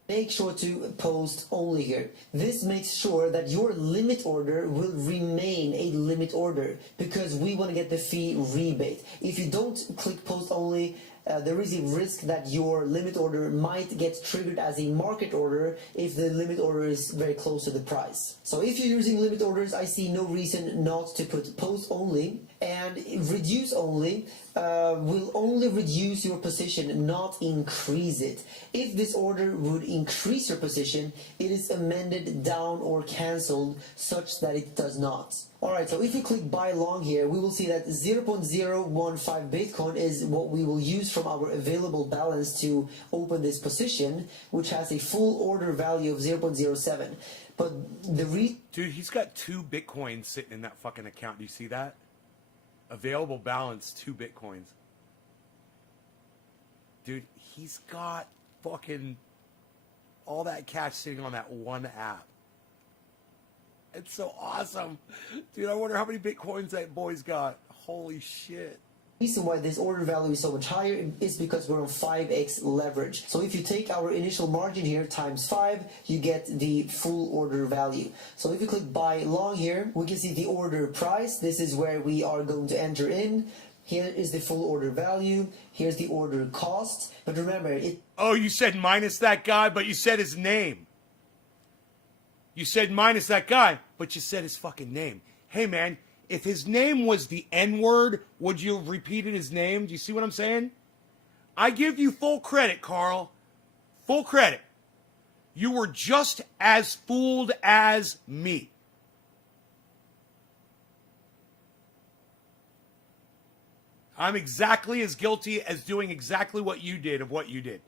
Make sure to post only here. This makes sure that your limit order will remain a limit order because we want to get the fee rebate. If you don't click post only, there is a risk that your limit order might get triggered as a market order if the limit order is very close to the price. So if you're using limit orders, I see no reason not to put post only, and reduce only will only reduce your position, not increase it. If this order would increase your position, it is amended down or cancelled such that it does not. Alright, so if you click buy long here, we will see that 0.015 Bitcoin is what we will use from our available balance to open this position, which has a full order value of 0.07. But the Dude, he's got 2 Bitcoins sitting in that fucking account. Do you see that? Available balance, 2 Bitcoins. Dude, he's got fucking all that cash sitting on that one app. It's so awesome. Dude, I wonder how many Bitcoins that boy's got. Holy shit. reason why this order value is so much higher is because we're on 5x leverage. So if you take our initial margin here times 5, you get the full order value. So if you click buy long here, we can see the order price. This is where we are going to enter in. Here is the full order value. Here's the order cost. But remember, Oh, you said minus that guy, but you said his name. You said minus that guy, but you said his fucking name. Hey, man, if his name was the N-word, would you have repeated his name? Do you see what I'm saying? I give you full credit, Carl. Full credit. You were just as fooled as me. I'm exactly as guilty as doing exactly what you did of what you did.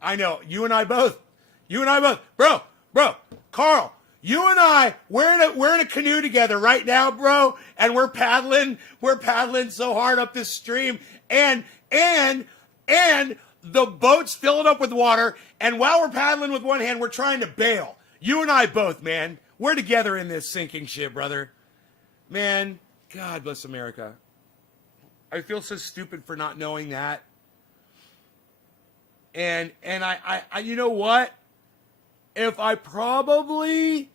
I know, you and I both. Bro, Carl, you and I, we're in a canoe together right now, bro, and we're paddling so hard up this stream, and the boat's filling up with water, and while we're paddling with one hand, we're trying to bail. You and I both, man. We're together in this sinking ship, brother. Man, God bless America. I feel so stupid for not knowing that. And I you know what? If I probably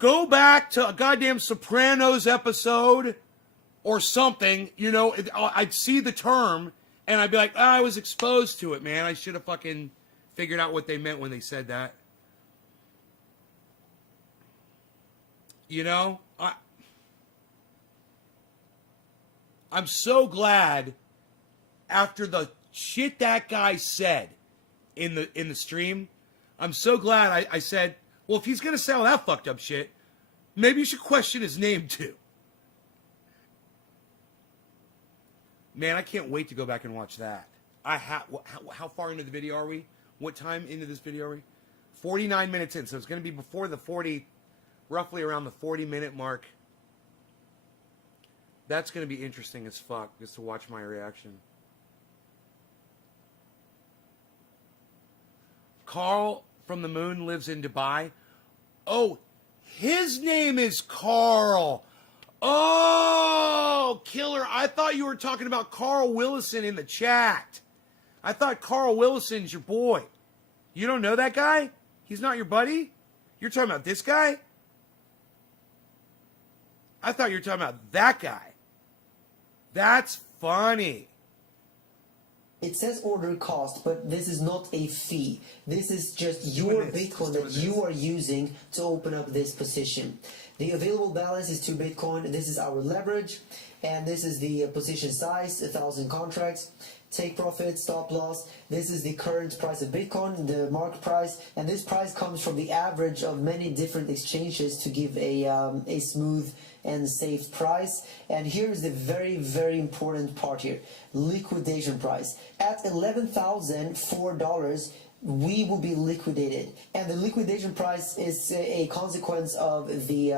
go back to a goddamn Sopranos episode or something, you know, I'd see the term and I'd be like, I was exposed to it, man. I should have fucking figured out what they meant when they said that. You know, I'm so glad after the shit that guy said in the stream. I'm so glad I said, well, if he's going to say all that fucked up shit, maybe you should question his name too. Man, I can't wait to go back and watch that. How far into the video are we? What time into this video are we? 49 minutes in, so it's going to be before the 40, roughly around the 40-minute mark. That's going to be interesting as fuck, just to watch my reaction. Carl from the moon lives in Dubai. Oh, his name is Carl. Oh, killer. I thought you were talking about Carl Willison in the chat. I thought Carl Willison's your boy. You don't know that guy? He's not your buddy? You're talking about this guy? I thought you were talking about that guy. That's funny. It says order cost, but this is not a fee. This is just your Bitcoin that you are using to open up this position. The available balance is 2 Bitcoin. This is our leverage, and this is the position size, 1,000 contracts. Take profit, stop loss. This is the current price of Bitcoin, the market price, and this price comes from the average of many different exchanges to give a smooth and safe price. And here is the very, very important part here: liquidation price. At $11,004, we will be liquidated, and the liquidation price is a consequence of the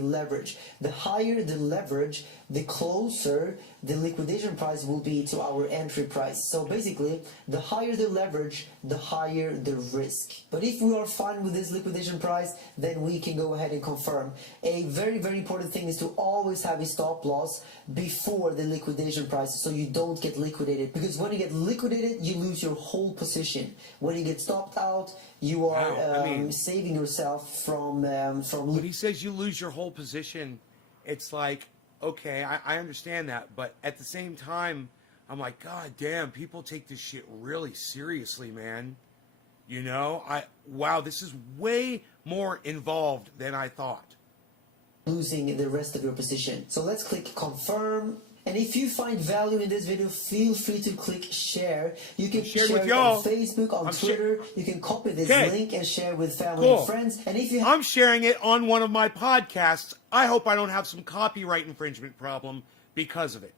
leverage. The higher the leverage, the closer the liquidation price will be to our entry price. So basically, the higher the leverage, the higher the risk. But if we are fine with this liquidation price, then we can go ahead and confirm. A very, very important thing is to always have a stop loss before the liquidation price, so you don't get liquidated. Because when you get liquidated, you lose your whole position. When you get stopped out, you are saving yourself from. When he says you lose your whole position, it's like, okay, I understand that, but at the same time, I'm like, God damn, people take this shit really seriously, man. You know, wow, this is way more involved than I thought. Losing the rest of your position. So let's click confirm. And if you find value in this video, feel free to click share. You can share it on Facebook, on Twitter. You can copy this link and share with family and friends. And if you I'm sharing it on one of my podcasts. I hope I don't have some copyright infringement problem because of it.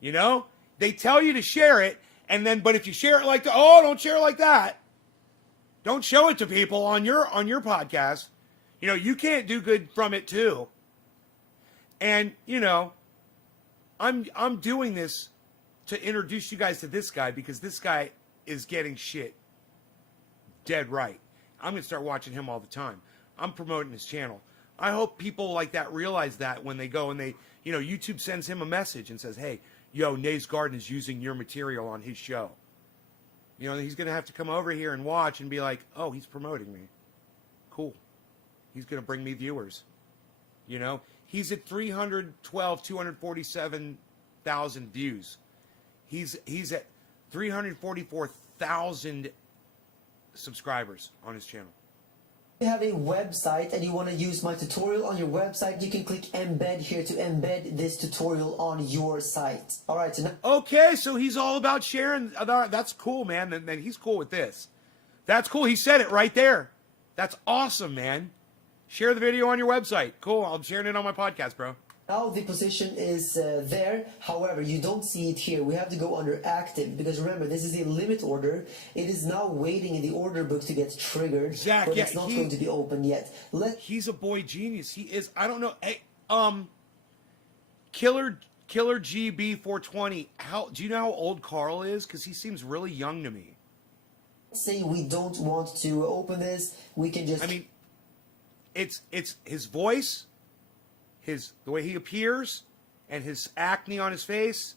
You know? They tell you to share it, and then, but if you share it like that, don't share it like that. Don't show it to people on your podcast. You know, you can't do good from it too. And, you know, I'm doing this to introduce you guys to this guy because this guy is getting shit dead right. I'm going to start watching him all the time. I'm promoting his channel. I hope people like that realize that when they go and they, you know, YouTube sends him a message and says, hey, yo, Nays Garden is using your material on his show. You know, he's going to have to come over here and watch and be like, oh, he's promoting me. Cool. He's going to bring me viewers. You know, he's at 247,000 views. He's at 344,000 subscribers on his channel. If you have a website and you want to use my tutorial on your website, you can click embed here to embed this tutorial on your site. All right. So now okay, so he's all about sharing. That's cool, man. Then he's cool with this. That's cool. He said it right there. That's awesome, man. Share the video on your website. Cool. I'm sharing it on my podcast, bro. Now the position is there. However, you don't see it here. We have to go under active because remember, this is a limit order. It is now waiting in the order book to get triggered, Zach, but it's not going to be open yet. He's a boy genius. He is. I don't know. Hey, Killer GB 420. Do you know how old Carl is? Because he seems really young to me. Say we don't want to open this. We can just. I mean, it's his voice. The way he appears and his acne on his face,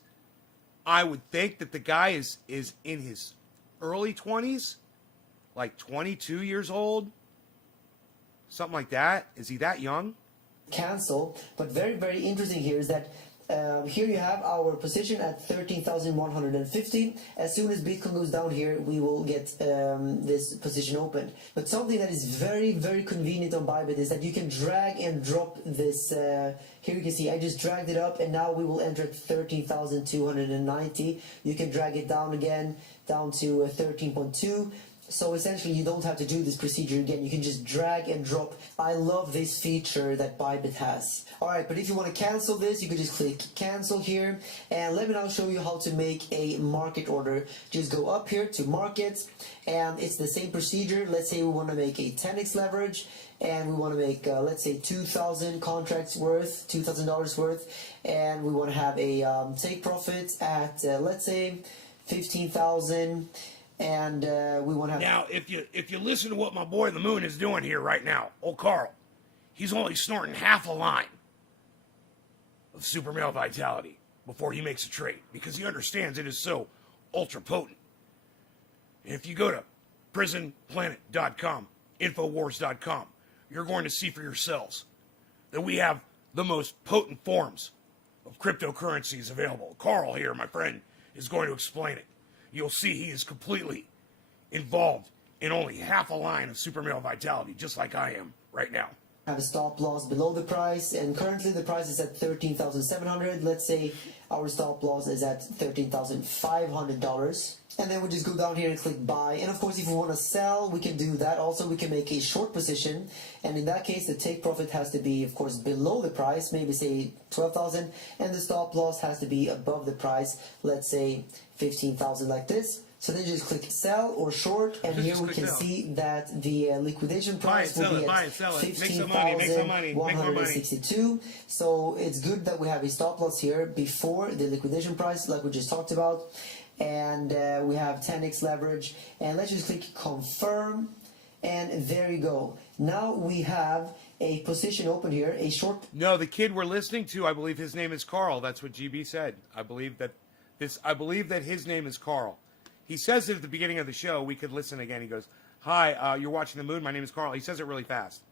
I would think that the guy is in his early 20s, like 22 years old, something like that. Is he that young? Cancel, but very, very interesting here is that here you have our position at 13,150. As soon as Bitcoin goes down here, we will get this position opened. But something that is very, very convenient on Bybit is that you can drag and drop this. Here you can see I just dragged it up, and now we will enter at 13,290. You can drag it down again, down to 13.2. So essentially, you don't have to do this procedure again. You can just drag and drop. I love this feature that Bybit has. Alright, but if you want to cancel this, you can just click cancel here. And let me now show you how to make a market order. Just go up here to markets, and it's the same procedure. Let's say we want to make a 10x leverage, and we want to make, let's say, 2,000 contracts worth, $2,000 worth, and we want to have a take profit at, let's say, 15,000. And we want to have... Now, if you listen to what my boy the Moon is doing here right now, old Carl, he's only snorting half a line of super male vitality before he makes a trade because he understands it is so ultra potent. And if you go to prisonplanet.com, infowars.com, you're going to see for yourselves that we have the most potent forms of cryptocurrencies available. Carl here, my friend, is going to explain it. You'll see he is completely involved in only half a line of super male vitality, just like I am right now. Have a stop loss below the price, and currently the price is at 13,700. Let's say our stop loss is at $13,500, and then we just go down here and click buy. And of course, if we want to sell, we can do that. Also, we can make a short position, and in that case, the take profit has to be, of course, below the price, maybe say 12,000, and the stop loss has to be above the price, let's say 15,000, like this. So then you just click sell or short, and here we can see that the liquidation price will be at 15,162. So it's good that we have a stop loss here before the liquidation price, like we just talked about, and we have 10x leverage. And let's just click confirm, and there you go. Now we have a position open here, a short. No, the kid we're listening to, I believe his name is Carl. That's what GB said. I believe that his name is Carl. He says it at the beginning of the show. We could listen again. He goes, hi, you're watching the moon. My name is Carl. He says it really fast.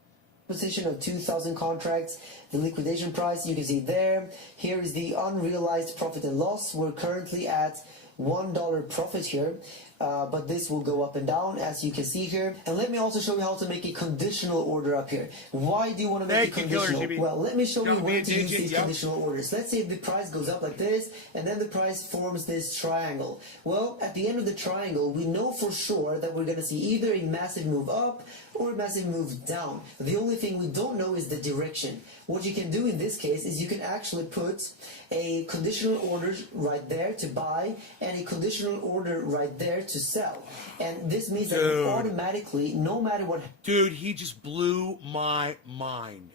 Position of 2,000 contracts. The liquidation price, you can see there. Here is the unrealized profit and loss. We're currently at $1 profit here. But this will go up and down, as you can see here. And let me also show you how to make a conditional order up here. Why do you want to make a conditional? Well, let me show you when to use these conditional orders. Let's say the price goes up like this, and then the price forms this triangle. Well, at the end of the triangle, we know for sure that we're going to see either a massive move up or a massive move down. The only thing we don't know is the direction. What you can do in this case is you can actually put a conditional order right there to buy and a conditional order right there to sell. And this means that automatically, no matter what... Dude, he just blew my mind.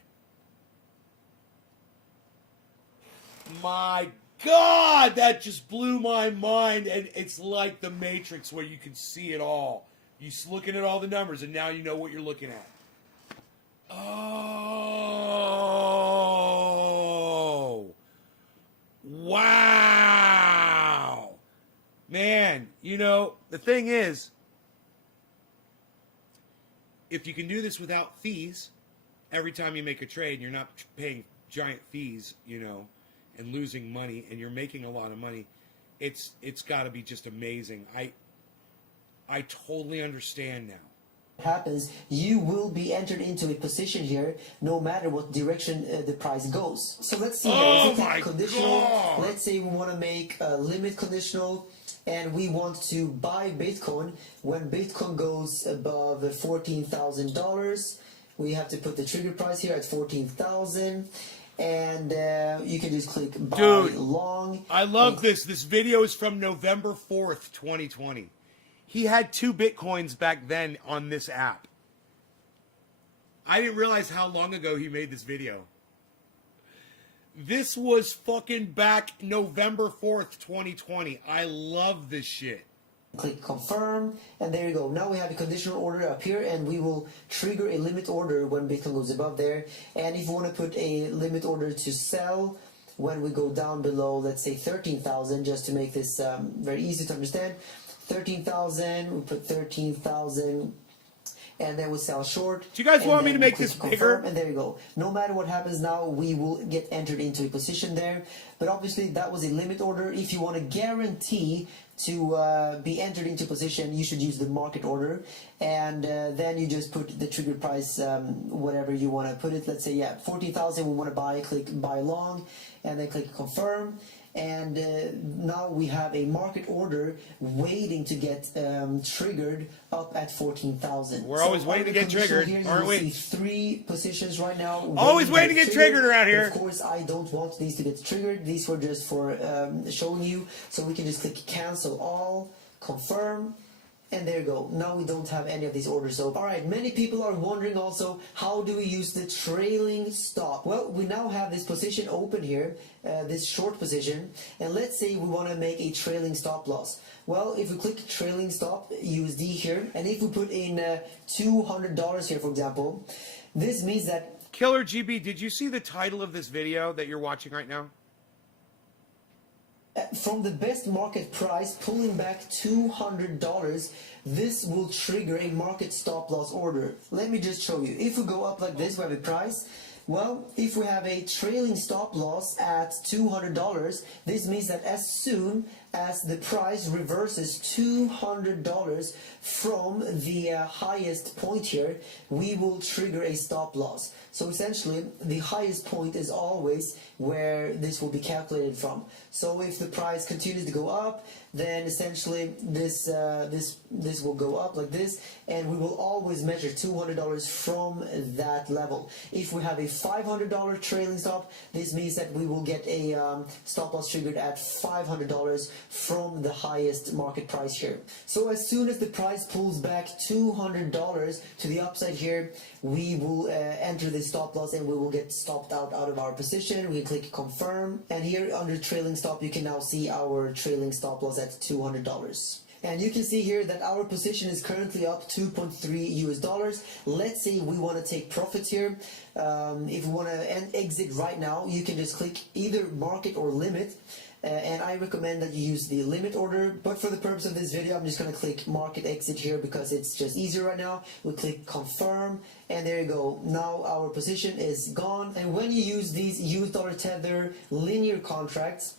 My God, that just blew my mind. And it's like the Matrix where you can see it all. You're looking at all the numbers, and now you know what you're looking at. Oh. Wow. Man, you know, the thing is, if you can do this without fees, every time you make a trade, you're not paying giant fees, you know, and losing money, and you're making a lot of money, it's got to be just amazing. I totally understand now. Happens, you will be entered into a position here no matter what direction the price goes. So let's see here. Conditional. God. Let's say we want to make a limit conditional, and we want to buy Bitcoin when Bitcoin goes above $14,000. We have to put the trigger price here at 14,000. And you can just click buy long. I love this. This video is from November 4th, 2020. He had 2 Bitcoins back then on this app. I didn't realize how long ago he made this video. This was fucking back November 4th, 2020. I love this shit. Click confirm, and there you go. Now we have a conditional order up here, and we will trigger a limit order when Bitcoin goes above there. And if you want to put a limit order to sell when we go down below, let's say 13,000, just to make this very easy to understand. 13,000, we put 13,000, and then we sell short. Do you guys want me to make this bigger? And there you go. No matter what happens now, we will get entered into a position there. But obviously, that was a limit order. If you want to guarantee to be entered into position, you should use the market order. And then you just put the trigger price, whatever you want to put it. Let's say, 14,000 we want to buy. Click buy long, and then click confirm. And now we have a market order waiting to get triggered up at 14,000. We're always waiting to get triggered, aren't we? See 3 positions right now. Always waiting to get triggered around here. Of course, I don't want these to get triggered. These were just for showing you. So we can just click cancel all, confirm. And there you go. Now we don't have any of these orders open. Alright, many people are wondering also, how do we use the trailing stop? Well, we now have this position open here, this short position, and let's say we want to make a trailing stop loss. Well, if we click trailing stop USD here, and if we put in $200 here, for example, this means that... Killer GB, did you see the title of this video that you're watching right now? from the best market price pulling back $200, this will trigger a market stop loss order. Let me just show you. If we go up like this, we have a price. Well, if we have a trailing stop loss at $200, this means that as soon as the price reverses $200 from the highest point here, we will trigger a stop loss. So essentially, the highest point is always where this will be calculated from. So if the price continues to go up, then essentially this will go up like this, and we will always measure $200 from that level. If we have a $500 trailing stop, this means that we will get a stop loss triggered at $500 from the highest market price here. So as soon as the price pulls back $200 to the upside here, we will enter the stop loss and we will get stopped out of our position. We click confirm, and here under trailing stop you can now see our trailing stop loss at $200. And you can see here that our position is currently up 2.3 US dollars. Let's say we want to take profits here. If we want to exit right now, you can just click either market or limit. And I recommend that you use the limit order, but for the purpose of this video I'm just going to click market exit here because it's just easier right now. We click confirm, and there you go. Now our position is gone. And when you use these US dollar tether linear contracts,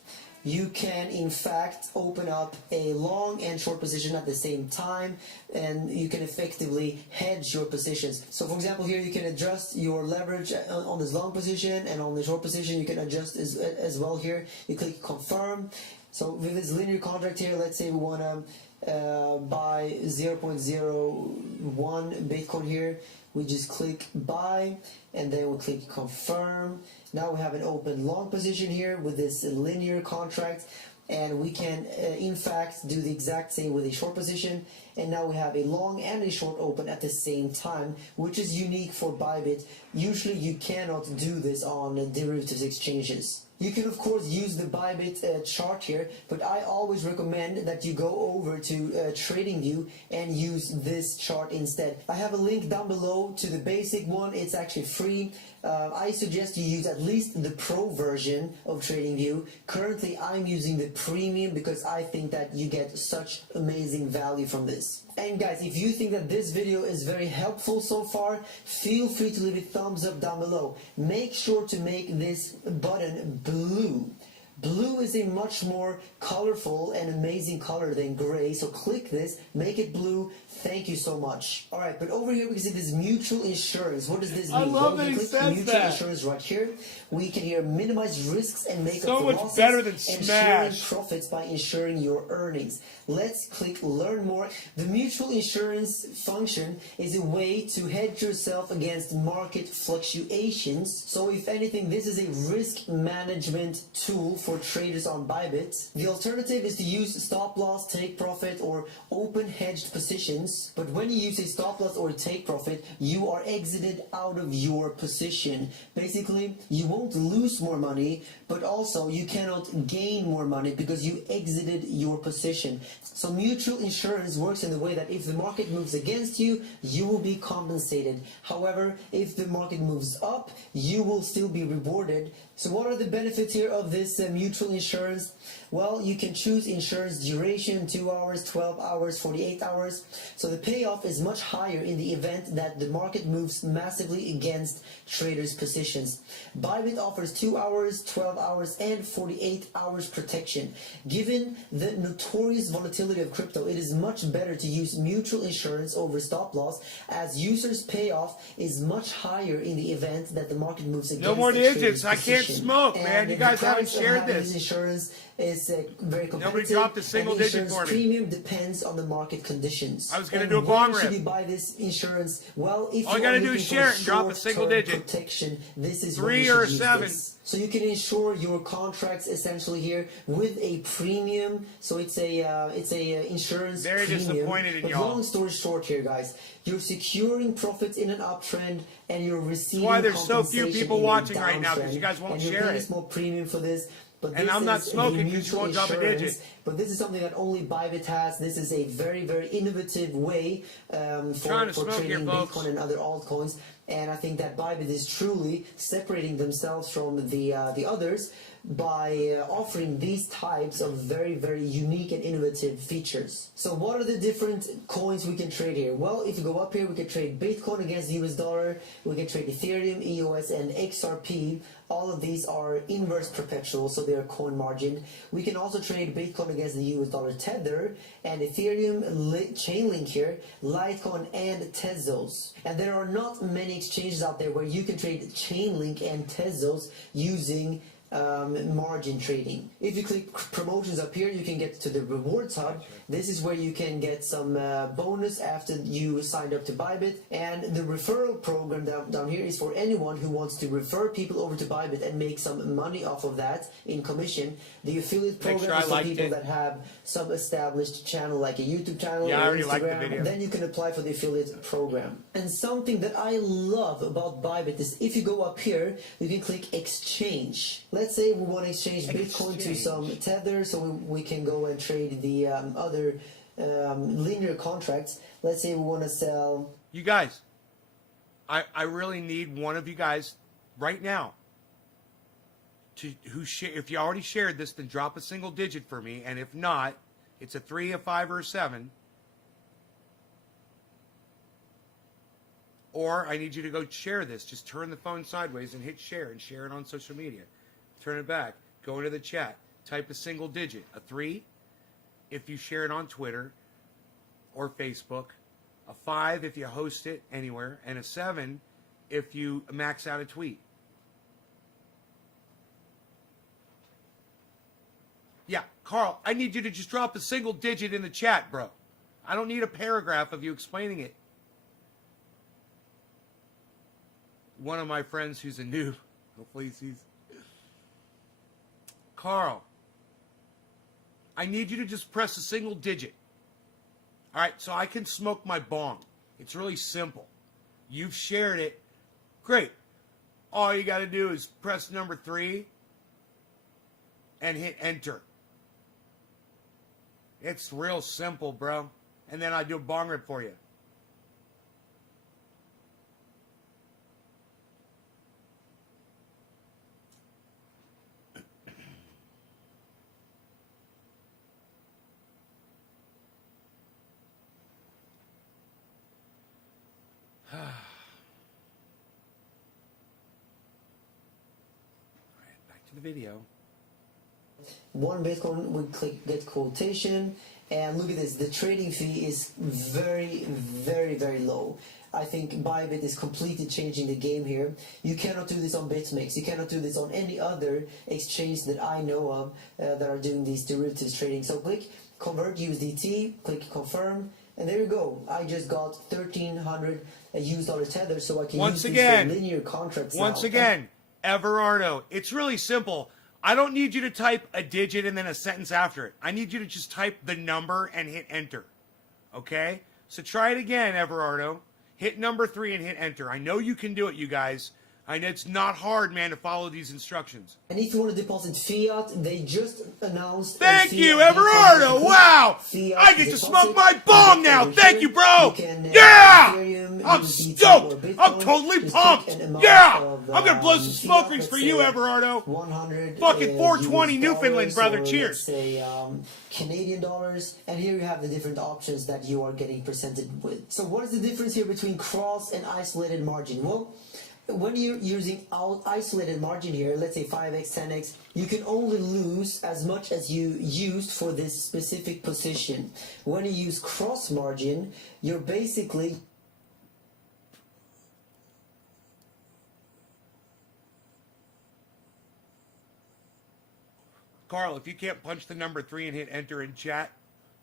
you can in fact open up a long and short position at the same time, and you can effectively hedge your positions. So for example, here you can adjust your leverage on this long position, and on the short position you can adjust as well here. You click confirm. So with this linear contract here, let's say we want to buy 0.01 Bitcoin here. We just click buy, and then we'll click confirm. Now we have an open long position here with this linear contract, and we can in fact do the exact same with a short position. And now we have a long and a short open at the same time, which is unique for Bybit. Usually you cannot do this on derivatives exchanges. You can of course use the Bybit chart here, but I always recommend that you go over to TradingView and use this chart instead. I have a link down below to the basic one. It's actually free. I suggest you use at least the pro version of TradingView. Currently I'm using the premium because I think that you get such amazing value from this. And guys, if you think that this video is very helpful so far, feel free to leave a thumbs up down below. Make sure to make this button blue. Blue is a much more colorful and amazing color than gray, so click this, make it blue. Thank you so much. Alright, but over here we can see this mutual insurance. What does this mean? I love that he click says mutual that. Insurance right here. We can here minimize risks and make So up the much losses, better than and Smash. sharing profits by insuring your earnings. Let's click learn more. The mutual insurance function is a way to hedge yourself against market fluctuations. So if anything, this is a risk management tool for traders on Bybit. The alternative is to use stop loss, take profit, or open hedged positions. But when you use a stop loss or a take profit, you are exited out of your position. Basically, you won't lose more money, but also you cannot gain more money because you exited your position. So mutual insurance works in the way that if the market moves against you, you will be compensated. However, if the market moves up, you will still be rewarded. So what are the benefits here of this mutual insurance? Well, you can choose insurance duration, 2 hours, 12 hours, 48 hours. So the payoff is much higher in the event that the market moves massively against traders' positions. Bybit offers 2 hours, 12 hours, and 48 hours protection. Given the notorious volatility of crypto, it is much better to use mutual insurance over stop loss, as users' payoff is much higher in the event that the market moves against No more the trader's digits. I can't position. smoke, man. And You the guys haven't price of shared having this. Insurance is very competitive. Nobody dropped a single and the digit insurance for me. premium depends on the market conditions. I was gonna And do a bong why should rip. you buy this insurance? Well, if All you are gotta do looking is for share it and drop a single short-term digit. protection, this is 3 when you or should use 7. this. So you can insure your contracts essentially here with a premium. So it's a insurance Very premium. disappointed in But y'all. long story short here, guys, you're securing profits in an uptrend and you're receiving why there's so few compensation people in a watching right now, 'cause downtrend, you guys won't and you're share paying it. a small premium for this. But And this I'm not is a smoking 'cause you mutual won't drop a insurance, digit. But this is something that only Bybit has. This is a very, very innovative way Trying to for smoke here, trading folks. Bitcoin and other altcoins. And I think that Bybit is truly separating themselves from the others by offering these types of very, very unique and innovative features. So what are the different coins we can trade here? Well, if you go up here, we can trade Bitcoin against the US dollar, we can trade Ethereum, EOS, and XRP. All of these are inverse perpetual, so they are coin margin. We can also trade Bitcoin against the US dollar Tether, and Ethereum, Chainlink here, Litecoin, and Tezos. And there are not many exchanges out there where you can trade Chainlink and Tezos using margin trading. If you click promotions up here, you can get to the rewards hub. This is where you can get some bonus after you signed up to Bybit, and the referral program down here is for anyone who wants to refer people over to Bybit and make some money off of that in commission. The affiliate program is for people that have some established channel like a YouTube channel Yeah, I or already liked the Instagram. video. Then you can apply for the affiliate program. And something that I love about Bybit is if you go up here, you can click exchange. Let's say we want to exchange Bitcoin to some Tether, so we can go and trade the other linear contracts. Let's say we want to sell. You guys, I really need one of you guys right now if you already shared this, then drop a single digit for me, and if not, it's a 3, a 5, or a 7. Or I need you to go share this. Just turn the phone sideways and hit share and share it on social media. Turn it back. Go into the chat. Type a single digit. A 3 if you share it on Twitter or Facebook. A 5 if you host it anywhere. And a 7 if you max out a tweet. Yeah, Carl, I need you to just drop a single digit in the chat, bro. I don't need a paragraph of you explaining it. One of my friends who's a noob, hopefully he sees. Carl, I need you to just press a single digit. All right, so I can smoke my bong. It's really simple. You've shared it. Great. All you got to do is press number 3 and hit enter. It's real simple, bro. And then I do a bong rip for you. Back to the video. One Bitcoin, we click get quotation, and look at this, the trading fee is very, very, very low. I think Bybit is completely changing the game here. You cannot do this on BitMEX. You cannot do this on any other exchange that I know of that are doing these derivatives trading. So click convert USDT, click confirm, and there you go. I just got 1,300 US dollar Tether, so I can use these linear contracts Once now. again, Everardo, it's really simple. I don't need you to type a digit and then a sentence after it. I need you to just type the number and hit enter. Okay? So try it again, Everardo. Hit number 3 and hit enter. I know you can do it, you guys. I know it's not hard, man, to follow these instructions. And if you want to deposit fiat, they just announced. Thank you, Everardo. Wow, I get to smoke my bong now. Thank you, bro. Yeah, I'm stoked. I'm totally pumped. Yeah, I'm gonna blow some smoke rings for you, Everardo. 100. Fucking 420 Newfoundland, brother. Or, Cheers. Let's say Canadian dollars, and here you have the different options that you are getting presented with. So what is the difference here between cross and isolated margin? Well, when you're using isolated margin here, let's say 5x, 10x, you can only lose as much as you used for this specific position. When you use cross margin, you're basically... Carl, if you can't punch the number 3 and hit enter in chat,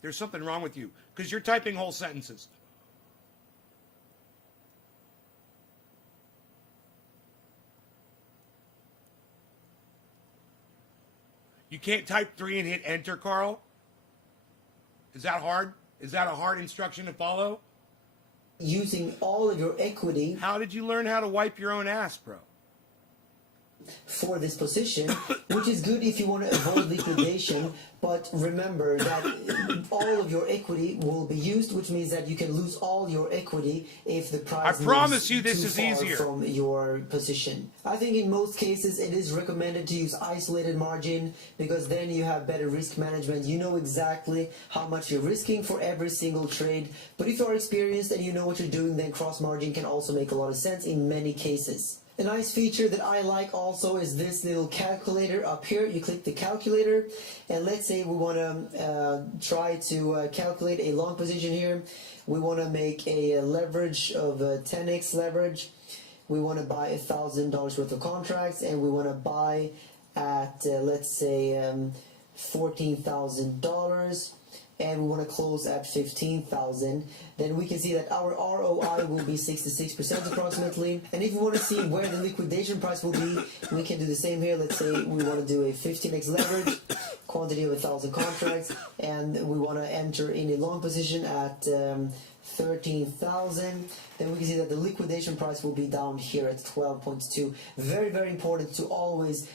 there's something wrong with you, because you're typing whole sentences. You can't type 3 and hit enter, Carl? Is that hard? Is that a hard instruction to follow? Using all of your equity. How did you learn how to wipe your own ass, bro? for this position, which is good if you want to avoid liquidation. But remember that all of your equity will be used, which means that you can lose all your equity if the price I promise moves you this too is far easier. from your position. I think in most cases it is recommended to use isolated margin, because then you have better risk management. You know exactly how much you're risking for every single trade. But if you're experienced and you know what you're doing, then cross margin can also make a lot of sense in many cases. A nice feature that I like also is this little calculator up here. You click the calculator, and let's say we want to try to calculate a long position here. We want to make a leverage of 10x leverage. We want to buy $1,000 worth of contracts, and we want to buy at let's say $14,000. And we want to close at 15,000, then we can see that our ROI will be 66% approximately. And if we want to see where the liquidation price will be, we can do the same here. Let's say we want to do a 15x leverage, quantity of 1,000 contracts, and we want to enter in a long position at 13,000. Then we can see that the liquidation price will be down here at 12.2. Very, very important to always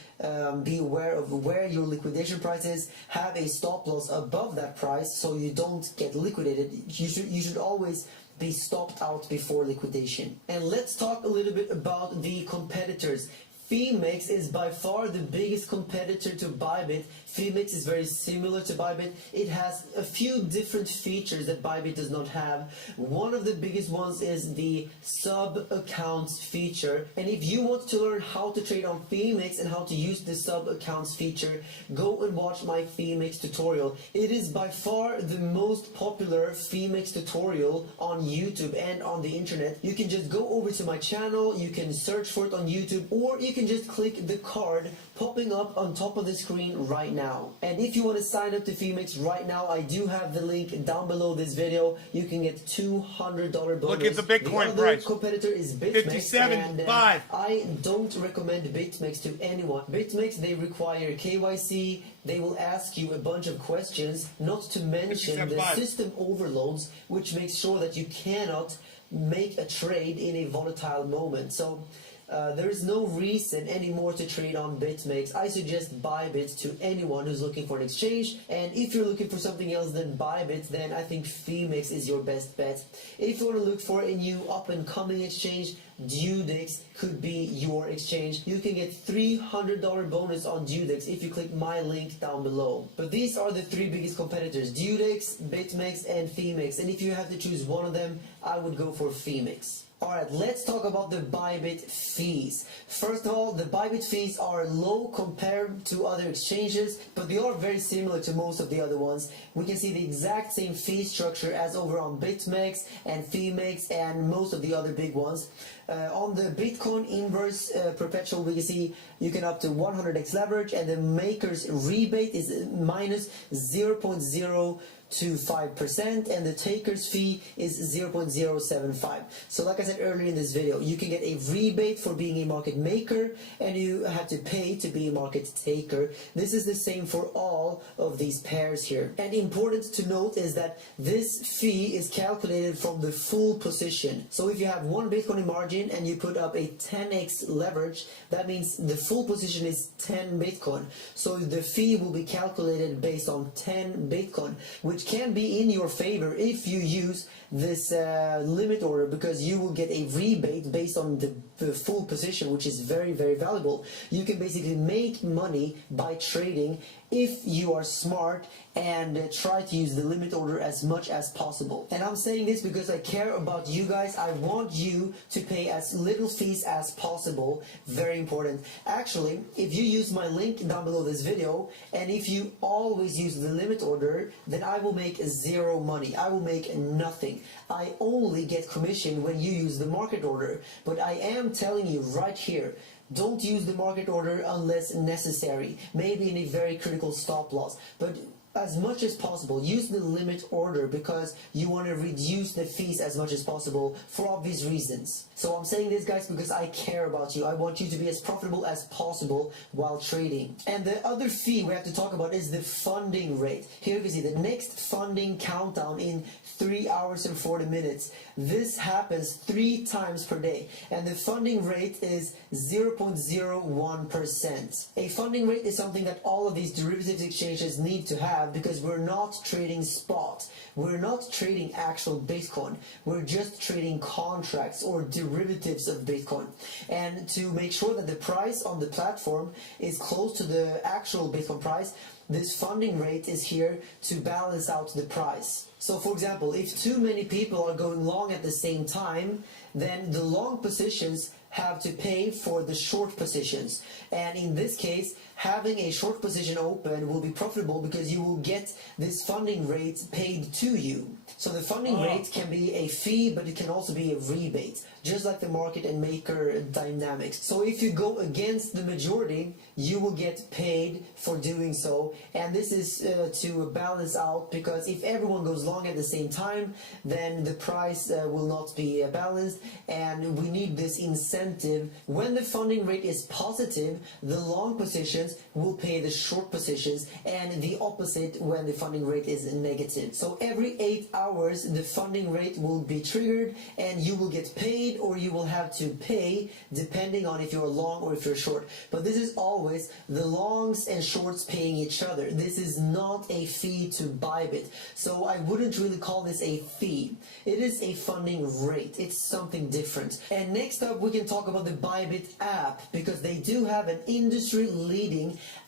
be aware of where your liquidation price is. Have a stop loss above that price so you don't get liquidated. You should always be stopped out before liquidation. And let's talk a little bit about the competitors. Phoenix is by far the biggest competitor to Bybit. Phoenix is very similar to Bybit. It has a few different features that Bybit does not have. One of the biggest ones is the sub-accounts feature. And if you want to learn how to trade on Phoenix and how to use the sub-accounts feature, go and watch my Phoenix tutorial. It is by far the most popular Phoenix tutorial on YouTube and on the internet. You can just go over to my channel, you can search for it on YouTube, or you can just click the card popping up on top of the screen right now. And if you want to sign up to Phoenix right now, I do have the link down below this video. You can get $200 bonus. Look at the Bitcoin other price. competitor is BitMEX. 57.5. I don't recommend BitMEX to anyone. BitMEX, they require KYC. They will ask you a bunch of questions, not to mention the 57.5. system overloads, which makes sure that you cannot make a trade in a volatile moment. So there is no reason anymore to trade on BitMEX. I suggest Bybit to anyone who's looking for an exchange. And if you're looking for something else than Bybit, then I think Phoenix is your best bet. If you want to look for a new up-and-coming exchange, Dudex could be your exchange. You can get $300 bonus on Dudex if you click my link down below. But these are the three biggest competitors: Dudex, BitMEX, and Phoenix. And if you have to choose one of them, I would go for Phoenix. Alright, let's talk about the Bybit fees. First of all, the Bybit fees are low compared to other exchanges, but they are very similar to most of the other ones. We can see the exact same fee structure as over on BitMEX and Phoenix and most of the other big ones. On the Bitcoin inverse perpetual, we can see you can up to 100x leverage, and the maker's rebate is minus 0.025%, and the taker's fee is 0.075. So like I said earlier in this video, you can get a rebate for being a market maker, and you have to pay to be a market taker. This is the same for all of these pairs here. And important to note is that this fee is calculated from the full position. So if you have one Bitcoin in margin and you put up a 10x leverage, that means the full position is 10 Bitcoin. So the fee will be calculated based on 10 Bitcoin, which can be in your favor if you use this limit order, because you will get a rebate based on the full position, which is very, very valuable. You can basically make money by trading if you are smart and try to use the limit order as much as possible. And I'm saying this because I care about you guys. I want you to pay as little fees as possible. Very important. Actually, if you use my link down below this video, and if you always use the limit order, then I will make zero money. I will make nothing. I only get commission when you use the market order. But I am telling you right here, don't use the market order unless necessary, maybe in a very critical stop loss. But as much as possible, use the limit order, because you want to reduce the fees as much as possible for obvious reasons. So I'm saying this, guys, because I care about you. I want you to be as profitable as possible while trading. And the other fee we have to talk about is the funding rate. Here you can see the next funding countdown in 3 hours and 40 minutes. This happens 3 times per day, and the funding rate is 0.01%. A funding rate is something that all of these derivatives exchanges need to have, because we're not trading spot. We're not trading actual Bitcoin. We're just trading contracts or derivatives of Bitcoin. And to make sure that the price on the platform is close to the actual Bitcoin price, this funding rate is here to balance out the price. So for example, if too many people are going long at the same time, then the long positions have to pay for the short positions. And in this case, having a short position open will be profitable, because you will get this funding rate paid to you. So the funding rate can be a fee, but it can also be a rebate, just like the market and maker dynamics. So if you go against the majority, you will get paid for doing so. And this is to balance out, because if everyone goes long at the same time, then the price will not be balanced, and we need this incentive. When the funding rate is positive, the long positions will pay the short positions, and the opposite when the funding rate is negative. So every 8 hours the funding rate will be triggered, and you will get paid, or you will have to pay depending on if you're long or if you're short. But this is always the longs and shorts paying each other. This is not a fee to Bybit, so I wouldn't really call this a fee. It is a funding rate. It's something different. And next up we can talk about the Bybit app, because they do have an industry leading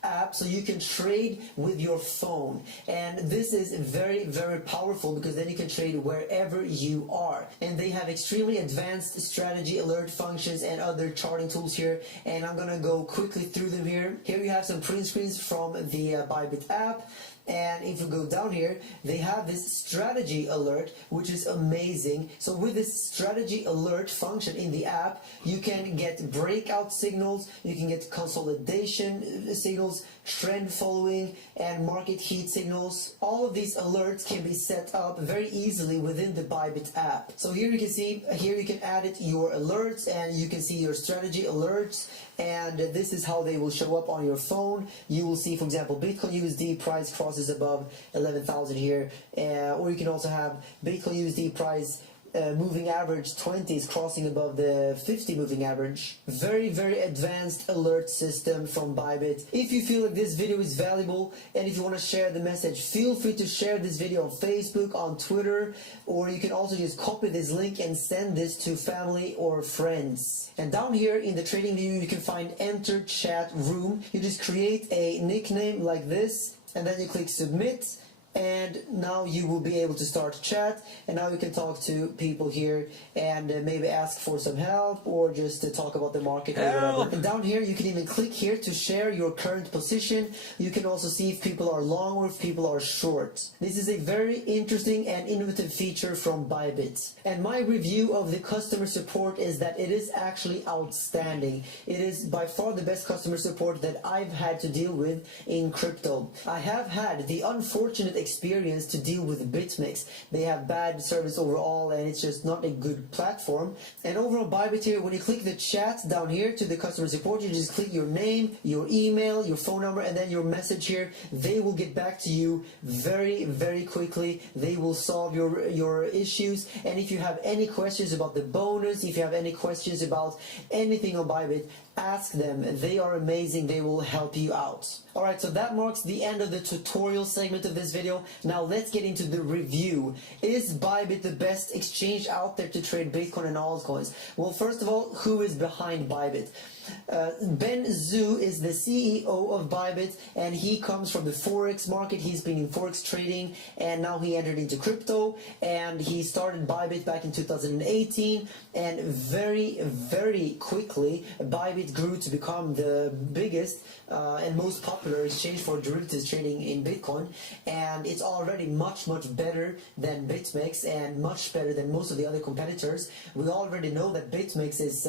app, so you can trade with your phone. And this is very, very powerful, because then you can trade wherever you are. And they have extremely advanced strategy alert functions and other charting tools here, and I'm gonna go quickly through them here. Here you have some print screens from the Bybit app. And if you go down here, they have this strategy alert, which is amazing. So with this strategy alert function in the app, you can get breakout signals, you can get consolidation signals, trend following, and market heat signals. All of these alerts can be set up very easily within the Bybit app. So here you can see, here you can add it your alerts, and you can see your strategy alerts, and this is how they will show up on your phone. You will see, for example, Bitcoin USD price crosses above 11,000 here, or you can also have Bitcoin USD price moving average 20 is crossing above the 50 moving average. Very, very advanced alert system from Bybit. If you feel like this video is valuable, and if you want to share the message, feel free to share this video on Facebook, on Twitter, or you can also just copy this link and send this to family or friends. And down here in the trading view, you can find enter chat room. You just create a nickname like this, and then you click submit, and now you will be able to start chat, and now you can talk to people here and maybe ask for some help, or just to talk about the market or whatever. And down here you can even click here to share your current position. You can also see if people are long or if people are short. This is a very interesting and innovative feature from Bybit. And my review of the customer support is that it is actually outstanding. It is by far the best customer support that I've had to deal with in crypto. I have had the unfortunate experience to deal with BitMEX. They have bad service overall, and it's just not a good platform. And over on Bybit here, when you click the chat down here to the customer support, you just click your name, your email, your phone number, and then your message here. They will get back to you very, very quickly. They will solve your issues. And if you have any questions about the bonus, if you have any questions about anything on Bybit, ask them. They are amazing. They will help you out. Alright, so that marks the end of the tutorial segment of this video. Now let's get into the review. Is Bybit the best exchange out there to trade Bitcoin and altcoins? Well, first of all, who is behind Bybit? Ben Zhu is the CEO of Bybit, and he comes from the Forex market. He's been in Forex trading, and now he entered into crypto, and he started Bybit back in 2018, and very, very quickly Bybit grew to become the biggest and most popular exchange for derivatives trading in Bitcoin, and it's already much, much better than BitMEX and much better than most of the other competitors. We already know that BitMEX is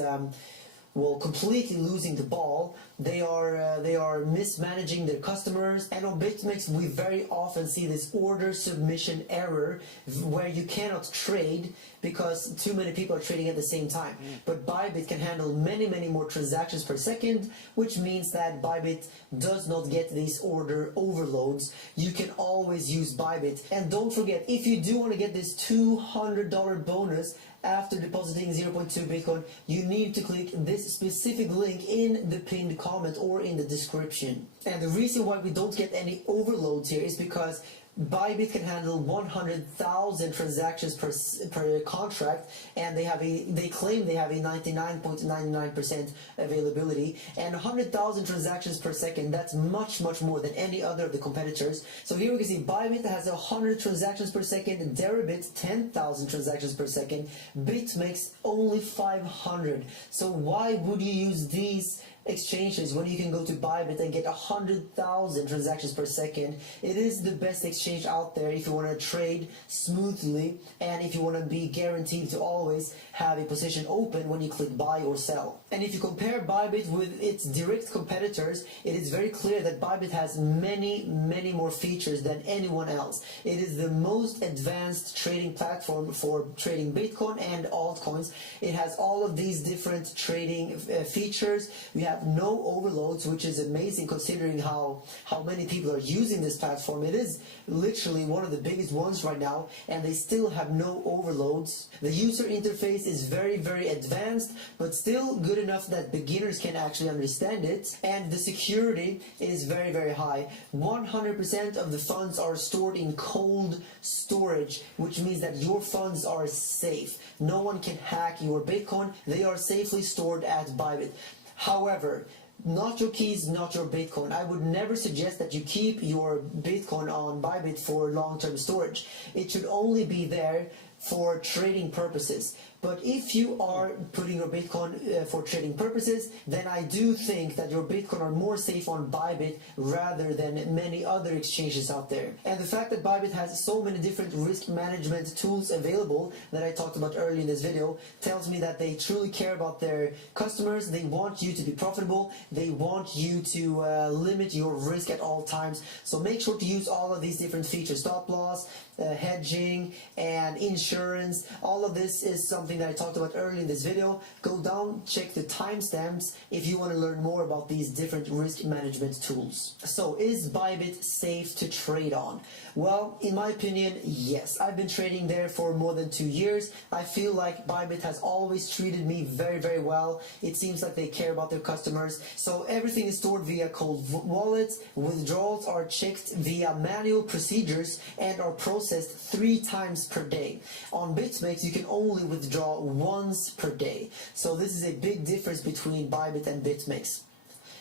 well, completely losing the ball. They are mismanaging their customers, and on BitMEX we very often see this order submission error where you cannot trade because too many people are trading at the same time. But Bybit can handle many more transactions per second, which means that Bybit does not get these order overloads. You can always use Bybit, and don't forget, if you do want to get this $200 bonus after depositing 0.2 Bitcoin, you need to click this specific link in the pinned comment or in the description. And the reason why we don't get any overloads here is because Bybit can handle 100,000 transactions per contract, and they claim they have a 99.99% availability, and 100,000 transactions per second. That's much more than any other of the competitors. So here we can see Bybit has 100 transactions per second, Deribit 10,000 transactions per second, BitMEX only 500. So why would you use these exchanges when you can go to Bybit and get 100,000 transactions per second? It is the best exchange out there if you want to trade smoothly and if you want to be guaranteed to always have a position open when you click buy or sell. And if you compare Bybit with its direct competitors, it is very clear that Bybit has many more features than anyone else. It is the most advanced trading platform for trading Bitcoin and altcoins. It has all of these different trading features. We have no overloads, which is amazing considering how many people are using this platform. It is literally one of the biggest ones right now, and they still have no overloads. The user interface is very advanced, but still good enough that beginners can actually understand it, and the security is very high. 100% of the funds are stored in cold storage, which means that your funds are safe. No one can hack your Bitcoin. They are safely stored at Bybit. However, not your keys, not your Bitcoin. I would never suggest that you keep your Bitcoin on Bybit for long-term storage. It should only be there for trading purposes. But if you are putting your Bitcoin for trading purposes, then I do think that your Bitcoin are more safe on Bybit rather than many other exchanges out there. And the fact that Bybit has so many different risk management tools available that I talked about earlier in this video tells me that they truly care about their customers. They want you to be profitable. They want you to limit your risk at all times. So make sure to use all of these different features: stop loss, hedging, and insurance. All of this is something that I talked about earlier in this video. Go down, check the timestamps if you want to learn more about these different risk management tools. So is Bybit safe to trade on? Well, in my opinion, yes. I've been trading there for more than 2 years. I feel like Bybit has always treated me very well. It seems like they care about their customers. So everything is stored via cold wallets. Withdrawals are checked via manual procedures and are processed 3 times per day. On BitMEX, you can only withdraw once per day. So this is a big difference between Bybit and BitMEX.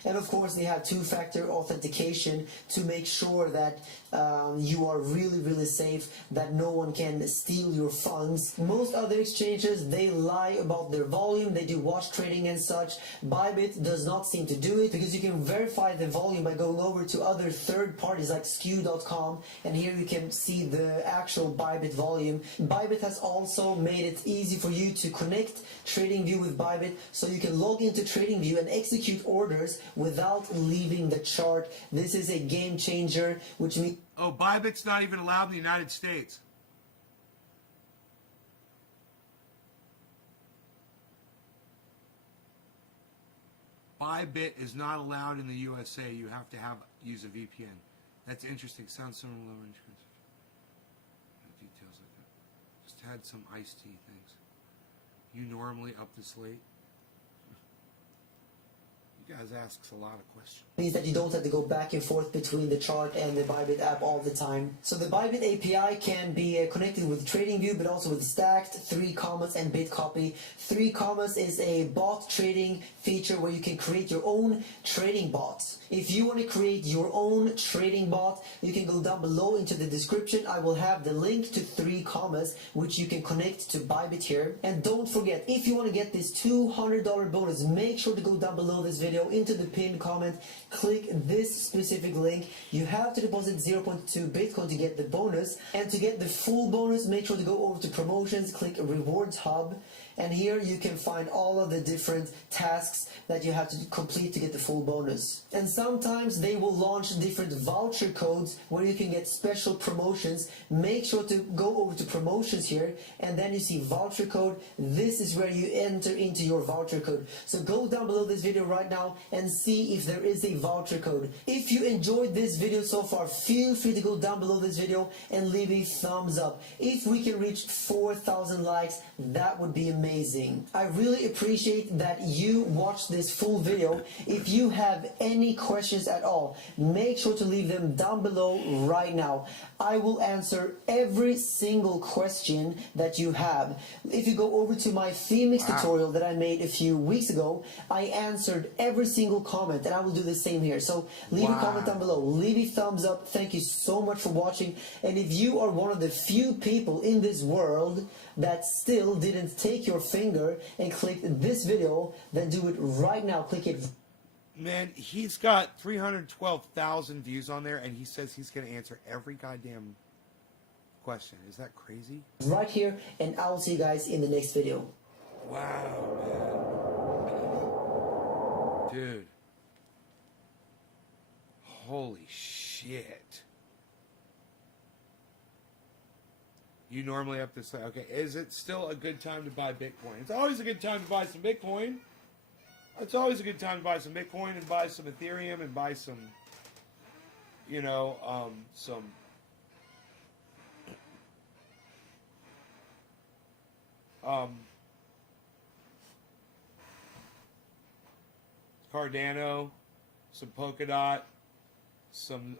And of course, they have two-factor authentication to make sure that you are really safe, that no one can steal your funds. Most other exchanges, they lie about their volume, they do wash trading and such. Bybit does not seem to do it, because you can verify the volume by going over to other third parties like skew.com, and here you can see the actual Bybit volume. Bybit has also made it easy for you to connect TradingView with Bybit, so you can log into TradingView and execute orders without leaving the chart. This is a game changer, which means... Oh, Bybit's not even allowed in the United States. Bybit is not allowed in the USA. You have to use a VPN. That's interesting. Sounds similar to lower insurance. Details like that. Just had some iced tea, thanks. You normally up this late? You guys asks a lot of questions. Means that you don't have to go back and forth between the chart and the Bybit app all the time. So the Bybit API can be connected with TradingView, but also with Stacked, 3 Commas, and Bitcopy. 3 Commas is a bot trading feature where you can create your own trading bots. If you want to create your own trading bot, you can go down below into the description. I will have the link to 3 Commas, which you can connect to Bybit here. And don't forget, if you want to get this $200 bonus, make sure to go down below this video into the pinned comment, click this specific link. You have to deposit 0.2 Bitcoin to get the bonus, and to get the full bonus, make sure to go over to promotions, click Rewards Hub, And here you can find all of the different tasks that you have to complete to get the full bonus. And sometimes they will launch different voucher codes where you can get special promotions. Make sure to go over to promotions here, and then you see voucher code. This is where you enter into your voucher code. So go down below this video right now and see if there is a voucher code. If you enjoyed this video so far, feel free to go down below this video and leave a thumbs up. If we can reach 4,000 likes, that would be amazing. I really appreciate that you watched this full video. If you have any questions at all, make sure to leave them down below right now. I will answer every single question that you have. If you go over to my theming tutorial that I made a few weeks ago, I answered every single comment, and I will do the same here. So leave a comment down below, leave a thumbs up. Thank you so much for watching. And if you are one of the few people in this world that still didn't take your finger and click this video, then do it right now. Click it. Man, he's got 312,000 views on there, and he says he's going to answer every goddamn question. Is that crazy? Right here, and I will see you guys in the next video. Wow, man. Dude. Holy shit. You normally have to say, okay, is it still a good time to buy Bitcoin? It's always a good time to buy some Bitcoin. It's always a good time to buy some Bitcoin and buy some Ethereum and buy some, you know, some Cardano, some Polkadot, some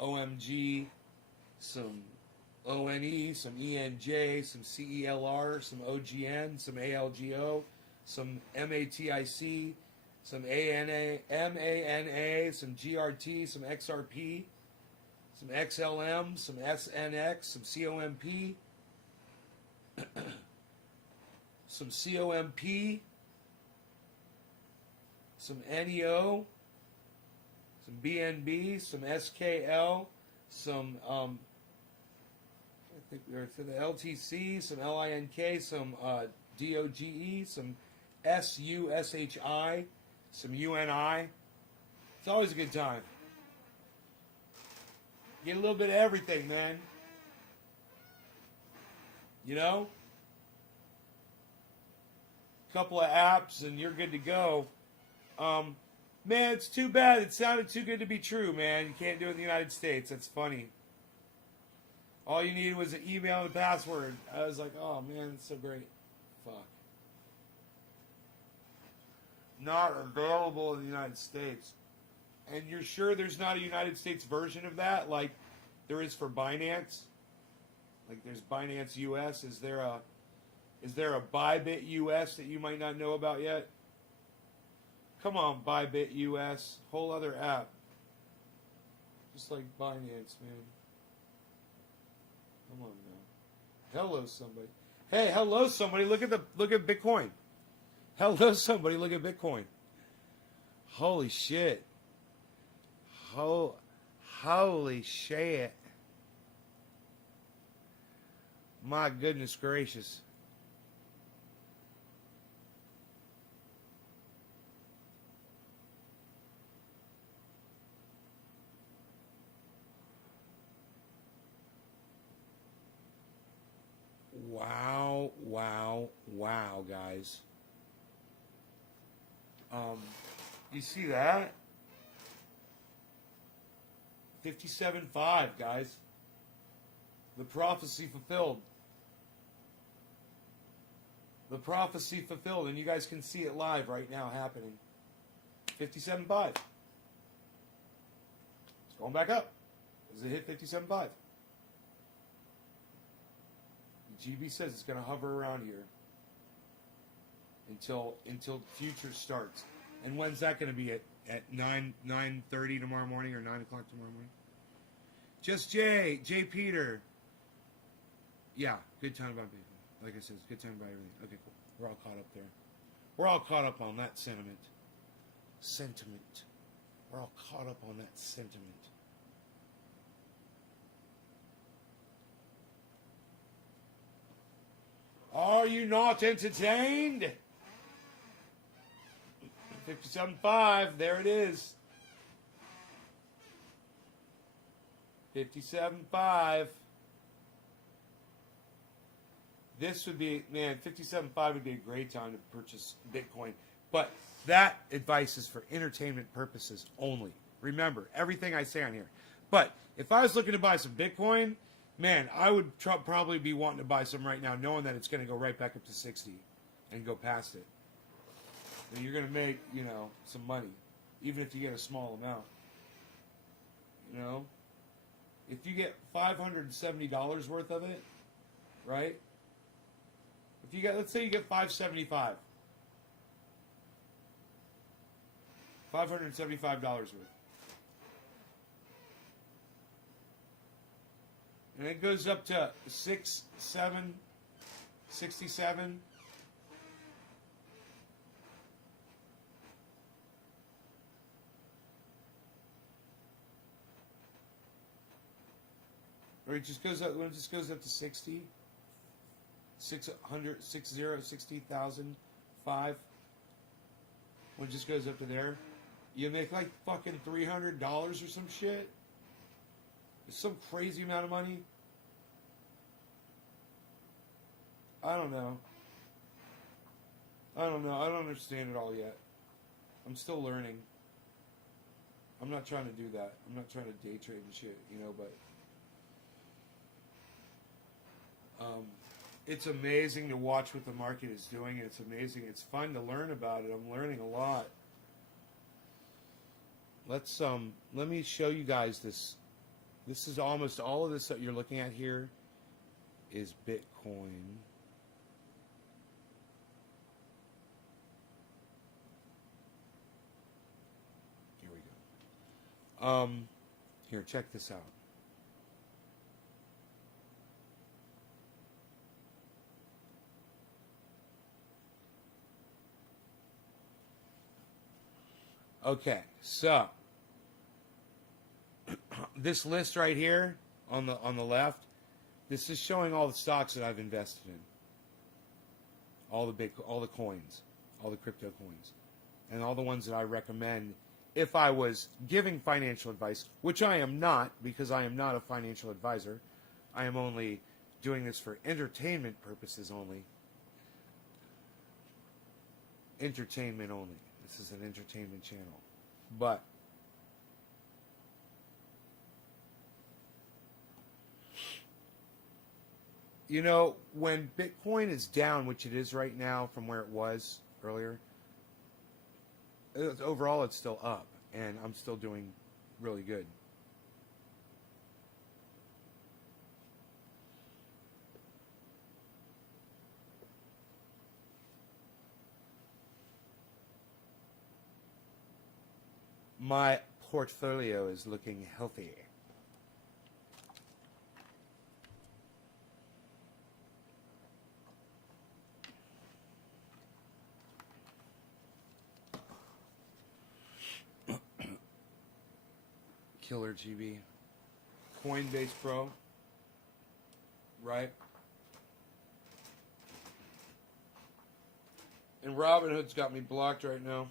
OMG, some ONE, some ENJ, some CELR, some OGN, some ALGO, some MATIC, some MANA, some GRT, some XRP, some XLM, some SNX, some COMP, some COMP, some NEO, some BNB, some SKL, some I think there's the LTC, some LINK, some DOGE, some SUSHI, some UNI. It's always a good time. Get a little bit of everything, man. You know? A couple of apps and you're good to go. Man, it's too bad. It sounded too good to be true, man. You can't do it in the United States. That's funny. All you needed was an email and a password. I was like, oh, man, it's so great. Fuck. Not available in the United States. And you're sure there's not a United States version of that, like there is for Binance? Like there's Binance US. Is there a Bybit US that you might not know about yet? Come on, Bybit US. Whole other app. Just like Binance, man. Come on now. Hello, somebody. Hey, hello, somebody. Look at Bitcoin. Hello, somebody. Look at Bitcoin. Holy shit. Holy shit. My goodness gracious. Wow, wow, wow, guys. You see that? 57.5, guys. The prophecy fulfilled. The prophecy fulfilled, and you guys can see it live right now happening. 57.5. It's going back up. Does it hit 57.5? GB says it's going to hover around here until future starts. And when's that going to be? At 9:30 tomorrow morning or 9 o'clock tomorrow morning? Just J Peter. Yeah, good time about baby. Like I said, it's good time about everything. Okay, cool. We're all caught up there. We're all caught up on that sentiment. We're all caught up on that sentiment. Are you not entertained? 57.5, there it is. 57.5. This would be, man, 57.5 would be a great time to purchase Bitcoin. But that advice is for entertainment purposes only. Remember, everything I say on here. But if I was looking to buy some Bitcoin, man, I would probably be wanting to buy some right now, knowing that it's going to go right back up to 60 and go past it. And you're going to make, you know, some money, even if you get a small amount. You know? If you get $570 worth of it, right? If you get, let's say you get $575. $575 worth. And it goes up to 67. Or it just goes up when it just goes up to 60. 60,005. When it just goes up to there. You make like fucking $300 or some shit. It's some crazy amount of money. I don't know. I don't understand it all yet. I'm still learning. I'm not trying to do that. I'm not trying to day trade and shit, you know, but it's amazing to watch what the market is doing. It's amazing. It's fun to learn about it. I'm learning a lot. Let's let me show you guys this. This is almost all of this that you're looking at here is Bitcoin. Here we go. Here, check this out. Okay, so this list right here on the left, this is showing all the stocks that I've invested in, all the coins, all the crypto coins, and all the ones that I recommend if I was giving financial advice, which I am not, because I am not a financial advisor. I am only doing this for entertainment purposes only. Entertainment only. This is an entertainment channel. But you know, when Bitcoin is down, which it is right now from where it was earlier, overall it's still up, and I'm still doing really good. My portfolio is looking healthy. Killer GB. Coinbase Pro. Right? And Robinhood's got me blocked right now.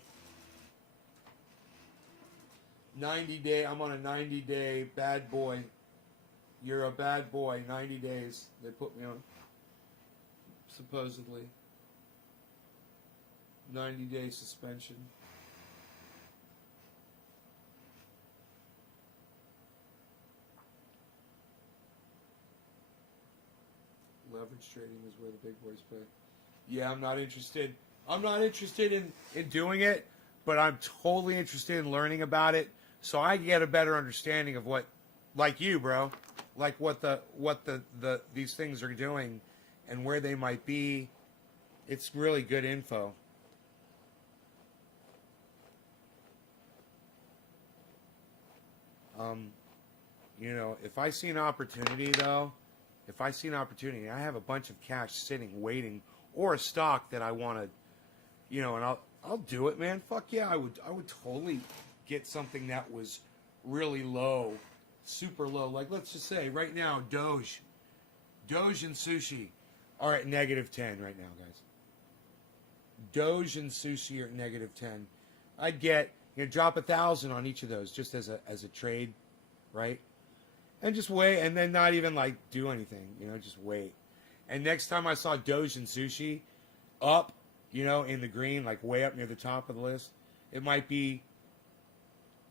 90-day, I'm on a 90-day bad boy. You're a bad boy, 90 days. They put me on, supposedly. 90-day suspension. Leverage trading is where the big boys play. Yeah, I'm not interested. I'm not interested in doing it, but I'm totally interested in learning about it, so I get a better understanding of what, like you, bro, like what these things are doing and where they might be. It's really good info. You know, if I see an opportunity, though, I have a bunch of cash sitting, waiting, or a stock that I want to, you know, and I'll do it, man. Fuck yeah, I would totally get something that was really low, super low. Like, let's just say right now, Doge and sushi are at -10 right now, guys. Doge and sushi are at -10. I'd get, drop 1,000 on each of those just as a trade, right? And just wait, and then not even like do anything, just wait. And next time I saw Doge and sushi up, in the green, like way up near the top of the list, it might be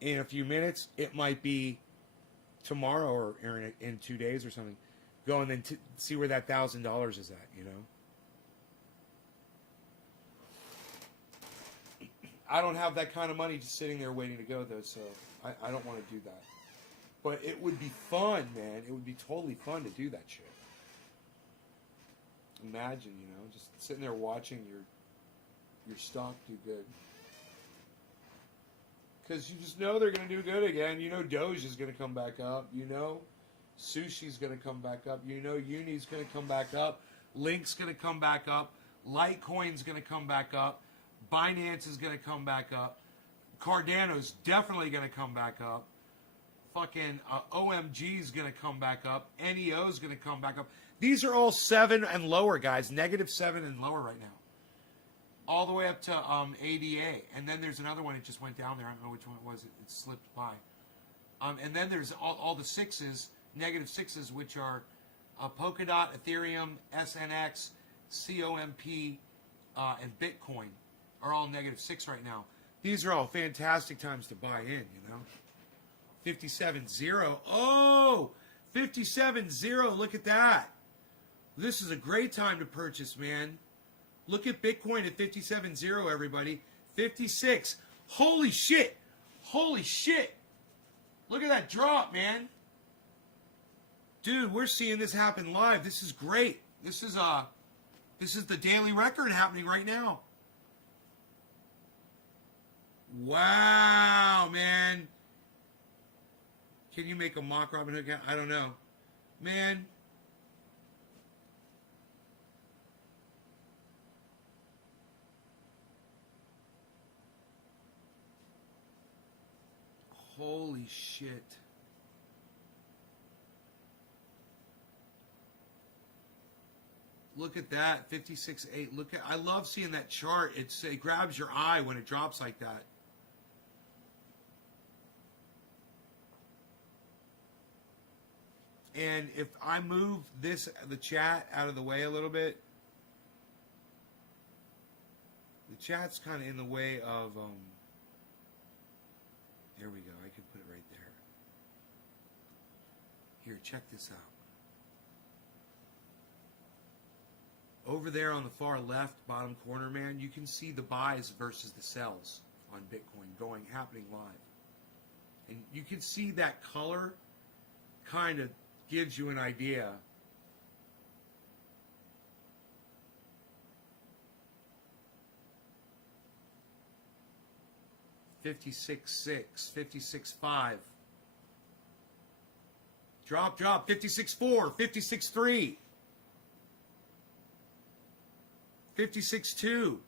in a few minutes. It might be tomorrow or in 2 days or something. Go and then see where that $1,000 is at, I don't have that kind of money just sitting there waiting to go, though, so I don't want to do that. But it would be fun, man. It would be totally fun to do that shit. Imagine, just sitting there watching your stock do good. Because you just know they're going to do good again. Doge is going to come back up. Sushi's going to come back up. Uni's going to come back up. Link's going to come back up. Litecoin's going to come back up. Binance is going to come back up. Cardano's definitely going to come back up. Fucking OMG's going to come back up. NEO's going to come back up. These are all 7 and lower, guys. -7 and lower right now. All the way up to ADA. And then there's another one. It just went down there. I don't know which one it was. It slipped by. And then there's all the sixes, -6s, which are Polkadot, Ethereum, SNX, COMP, and Bitcoin are all -6 right now. These are all fantastic times to buy in, 57.0. Oh, 57.0. Look at that. This is a great time to purchase, man. Look at Bitcoin at 57.0, everybody. 56. Holy shit. Holy shit. Look at that drop, man. Dude, we're seeing this happen live. This is great. This is the daily record happening right now. Wow, man. Can you make a mock Robinhood account? I don't know. Man. Holy shit. Look at that, 56.8. I love seeing that chart. It grabs your eye when it drops like that. And if I move the chat out of the way a little bit, the chat's kind of in the way of, there we go. I can put it right there. Here, check this out. Over there on the far left, bottom corner, man, you can see the buys versus the sells on Bitcoin happening live. And you can see that color kind of gives you an idea. $56.6, $56.5. Drop, $56.4, $56.3. 56.2.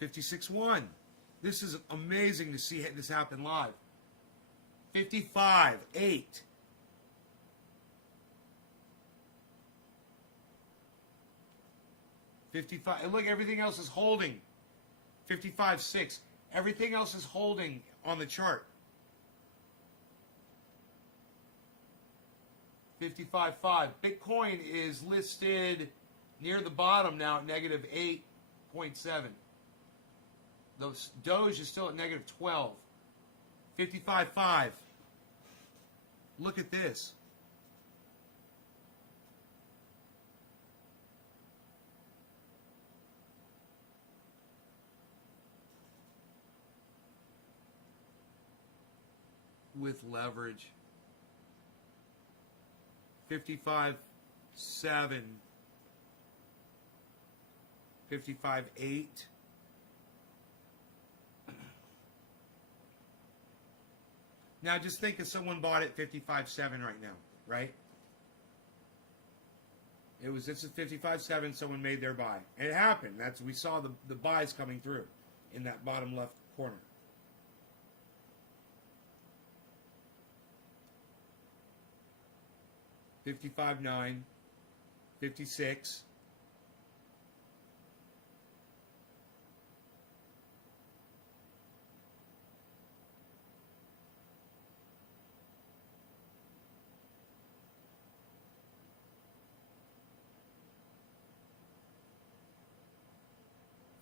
56.1. This is amazing to see this happen live. 55.8. 55. And look, everything else is holding. 55.6. Everything else is holding on the chart. 55.5. Bitcoin is listed near the bottom now at -8.7. The Doge is still at -12. 55.5. Look at this. With leverage. 55.7. 55.8. Now just think if someone bought it 55.7 right now, right? This is 55.7, someone made their buy. And it happened. We saw the buys coming through in that bottom left corner. 55.9, 56.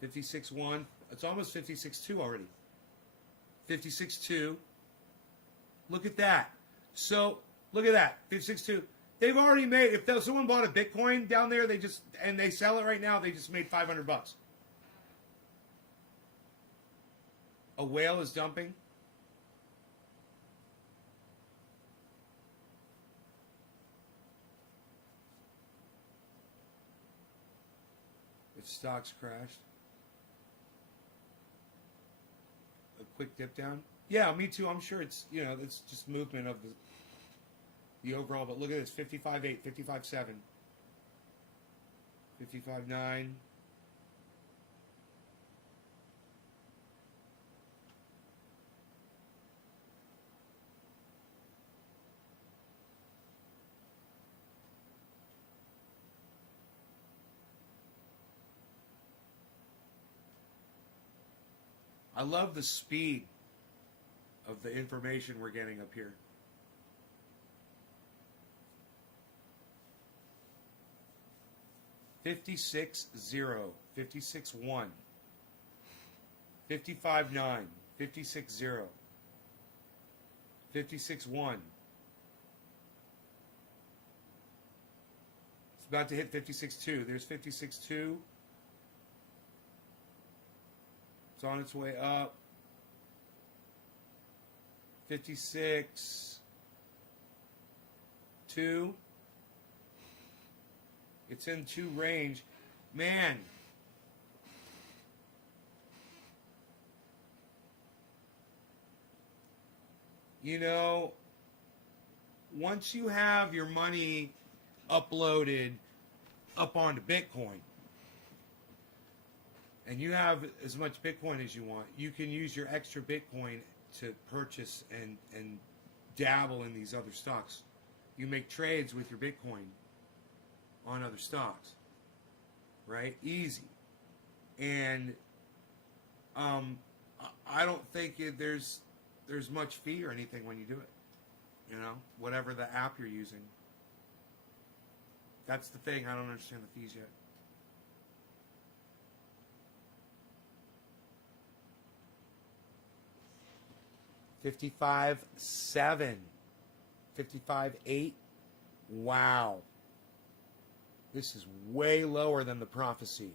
$56.1. It's almost $56.2 already. $56.2. Look at that. So look at that. $56.2. They've already made. If someone bought a Bitcoin down there, and they sell it right now, they just made $500. A whale is dumping. Its stocks crashed. A quick dip down. Yeah, me too. I'm sure it's it's just movement of the overall. But look at this: 55.8, 55.7, 55.9. I love the speed of the information we're getting up here. $56.0, $56.1, $55.9, $56.0, $56.1. It's about to hit $56.2. There's $56.2. It's on its way up. 56.2. It's in 2 range. Man. Once you have your money uploaded up onto Bitcoin, and you have as much Bitcoin as you want, you can use your extra Bitcoin to purchase and dabble in these other stocks. You make trades with your Bitcoin on other stocks, right? Easy. And I don't think there's much fee or anything when you do it. Whatever the app you're using. That's the thing. I don't understand the fees yet. $55.7, $55.8. Wow. This is way lower than the prophecy.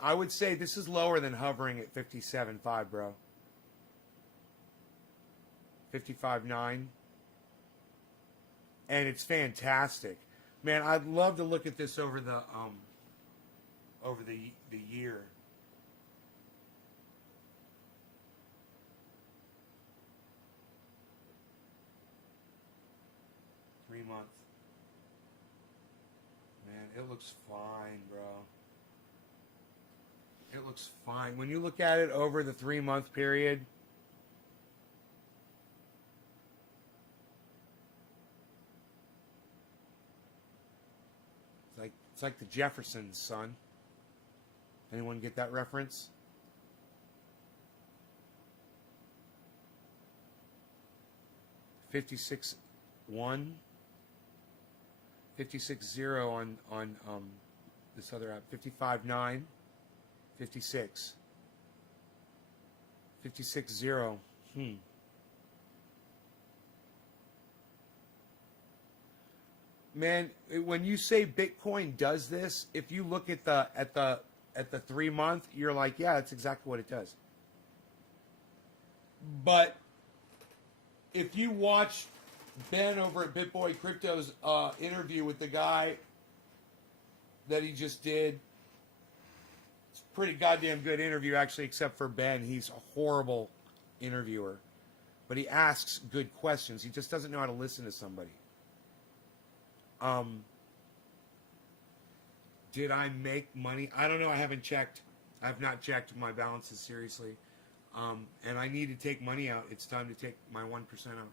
I would say this is lower than hovering at 57.5, bro. 55.9. And it's fantastic. Man, I'd love to look at this over the year. Month. Man, it looks fine, bro. It looks fine. When you look at it over the 3-month period, it's like the Jeffersons, son. Anyone get that reference? $56.1. 56.0 on this other app. 55.9, 56. 56.0. Man, when you say Bitcoin does this, if you look at the 3-month, you're like, yeah, that's exactly what it does. But if you watch Ben over at BitBoy Crypto's interview with the guy that he just did, it's a pretty goddamn good interview, actually, except for Ben. He's a horrible interviewer. But he asks good questions. He just doesn't know how to listen to somebody. Did I make money? I don't know. I haven't checked. I have not checked my balances seriously. And I need to take money out. It's time to take my 1% out.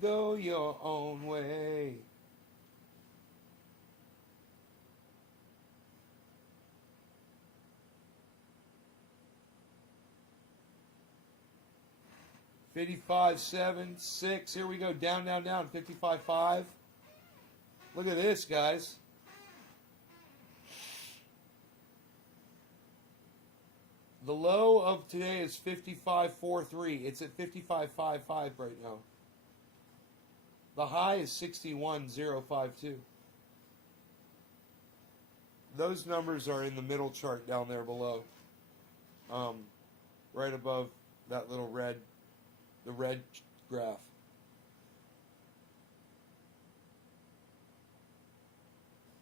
Go your own way. $55, 7, 6. Here we go. Down, down, down. 55, 5. Look at this, guys. The low of today is 55.43. It's at 55.55 right now. The high is 61.052. Those numbers are in the middle chart down there below. Right above that little red, the red graph.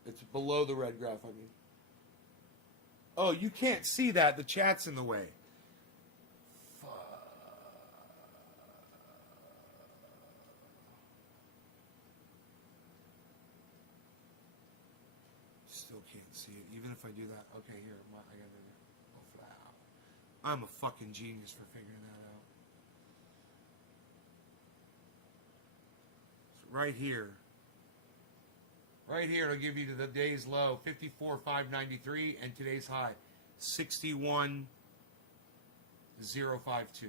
It's below the red graph, I mean. Oh, you can't see that. The chat's in the way. Still can't see it, even if I do that. Okay, here. I got it. I'm a fucking genius for figuring that out. So right here. Right here, it'll give you the day's low, 54,593, and today's high, 61,052.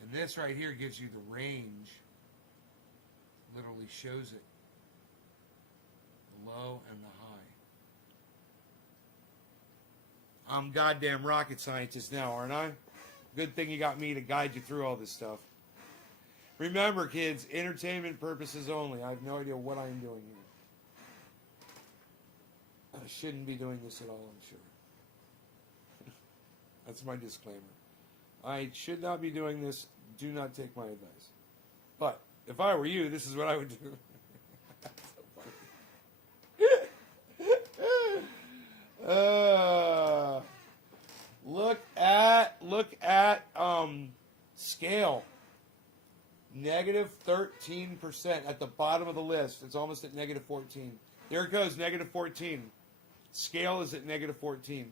And this right here gives you the range, literally shows it, the low and the high. I'm goddamn rocket scientist now, aren't I? Good thing you got me to guide you through all this stuff. Remember, kids, entertainment purposes only. I have no idea what I'm doing here. I shouldn't be doing this at all, I'm sure. That's my disclaimer. I should not be doing this. Do not take my advice. But if I were you, this is what I would do. That's so funny. Look at scale. Negative 13% at the bottom of the list. It's almost at negative 14. There it goes, negative 14. Scale is at negative 14.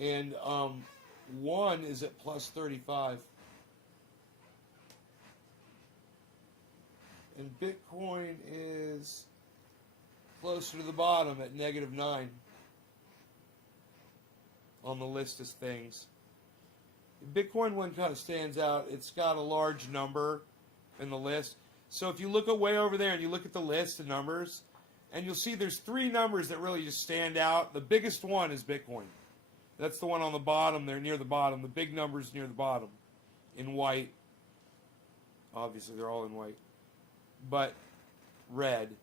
And 1 is at plus 35. And Bitcoin is closer to the bottom at negative 9 on the list of things. Bitcoin one kind of stands out. It's got a large number in the list. So if you look way over there and you look at the list of numbers, and you'll see there's 3 numbers that really just stand out. The biggest one is Bitcoin. That's the one on the bottom there, near the bottom. The big number's near the bottom in white. Obviously, they're all in white. But red.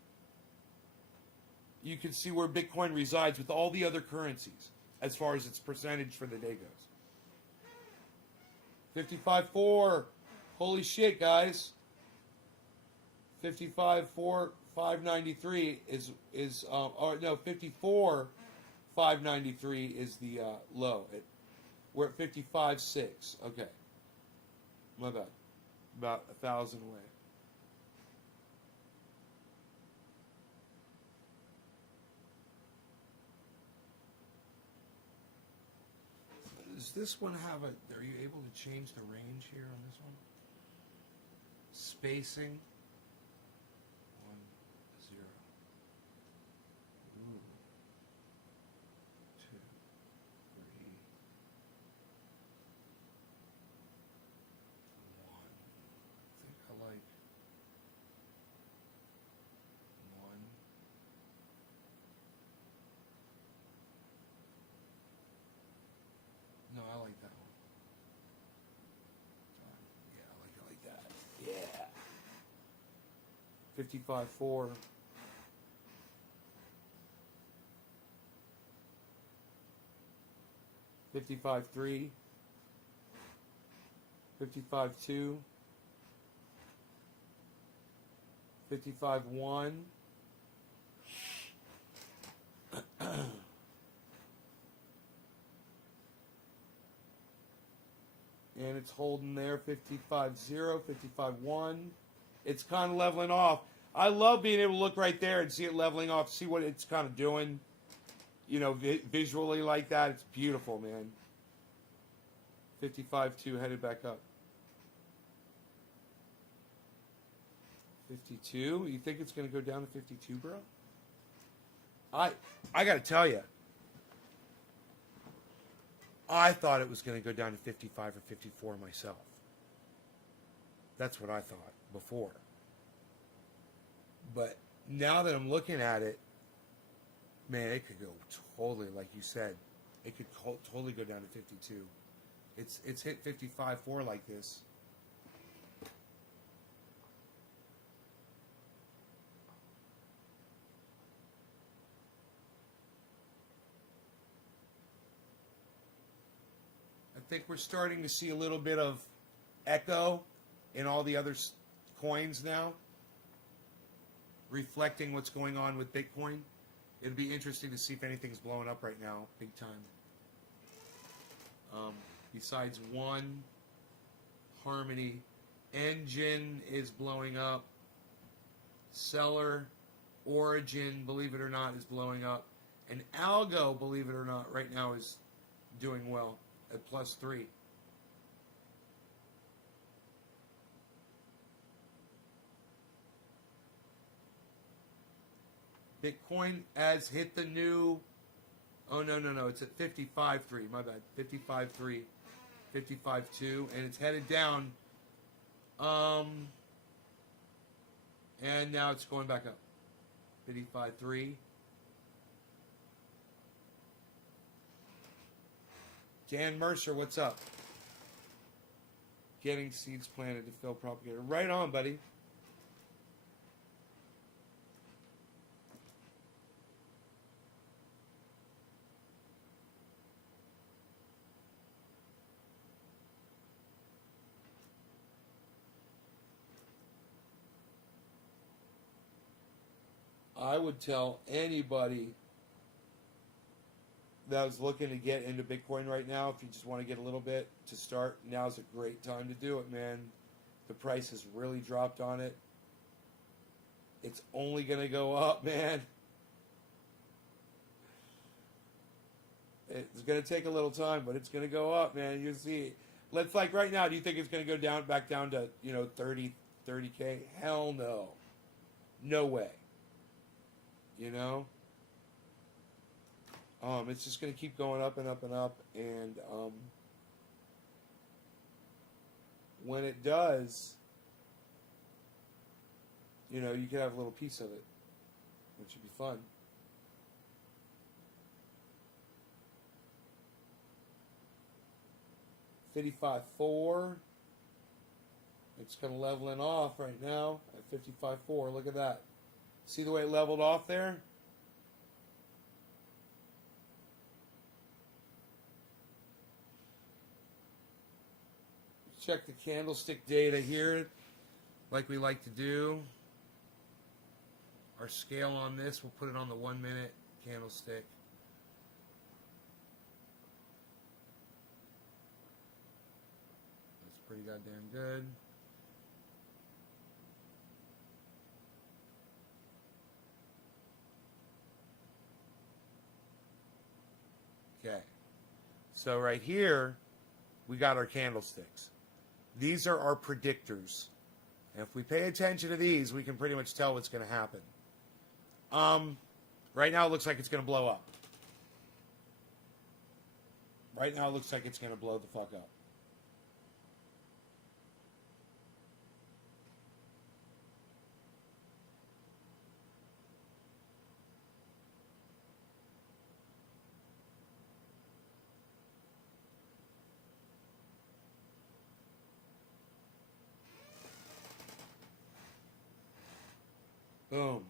You can see where Bitcoin resides with all the other currencies as far as its percentage for the day goes. 55.4. Holy shit, guys. 55.4, 593 is 54,593 is the low. We're at 55.6. Okay. My bad. About 1,000 away. Does this one have a... Are you able to change the range here on this one? Spacing. 1, 0. Ooh. 2, 3. 1. I think I like 1. No, I like that one. Yeah, I like it like that. Yeah. 55.4. 55.3. 55.2. 55.1. And it's holding there, 55.0, 55.1. It's kind of leveling off. I love being able to look right there and see it leveling off, see what it's kind of doing, you know, visually like that. It's beautiful, man. 55.2 headed back up. 52? You think it's going to go down to 52, bro? I got to tell you, I thought it was going to go down to 55 or 54 myself. That's what I thought before. But now that I'm looking at it, man, it could go totally, like you said, it could totally go down to 52. It's hit 55.4 like this. I think we're starting to see a little bit of echo in all the other coins now, reflecting what's going on with Bitcoin. It'd be interesting to see if anything's blowing up right now, big time. Besides one, Harmony, Engine is blowing up. Seller, Origin, believe it or not, is blowing up. And Algo, believe it or not, right now is doing well at +3. Bitcoin has hit the new, oh no, it's at 55.3, my bad, 55.3, 55.2, and it's headed down, and now it's going back up, 55.3. Dan Mercer, what's up? Getting seeds planted to fill propagator. Right on, buddy. I would tell anybody that was looking to get into Bitcoin right now, if you just want to get a little bit to start, now's a great time to do it, man. The price has really dropped on it. It's only going to go up, man. It's going to take a little time, but it's going to go up, man. You'll see. Let's, like right now, do you think it's going to go back down to, 30K? Hell no. No way. It's just going to keep going up and up and up, and when it does, you could have a little piece of it, which would be fun. $55.4. It's kind of leveling off right now at $55.4. Look at that. See the way it leveled off there? Check the candlestick data here, like we like to do. Our scale on this, we'll put it on the 1 minute candlestick. That's pretty goddamn good. Okay, so right here, we got our candlesticks. These are our predictors. And if we pay attention to these, we can pretty much tell what's going to happen. Right now, it looks like it's going to blow up. Right now, it looks like it's going to blow the fuck up. Boom.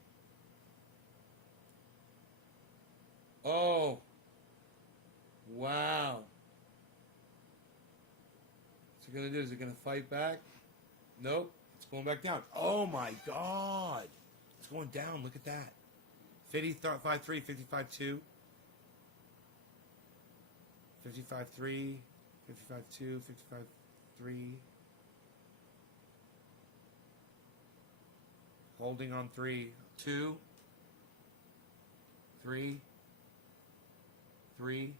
Oh. Wow. What's it going to do? Is it going to fight back? Nope. It's going back down. Oh my God. It's going down. Look at that. 55.3, 55.2. 55.3, 55.2, 55.3. Holding on 3, 2, 3, 3,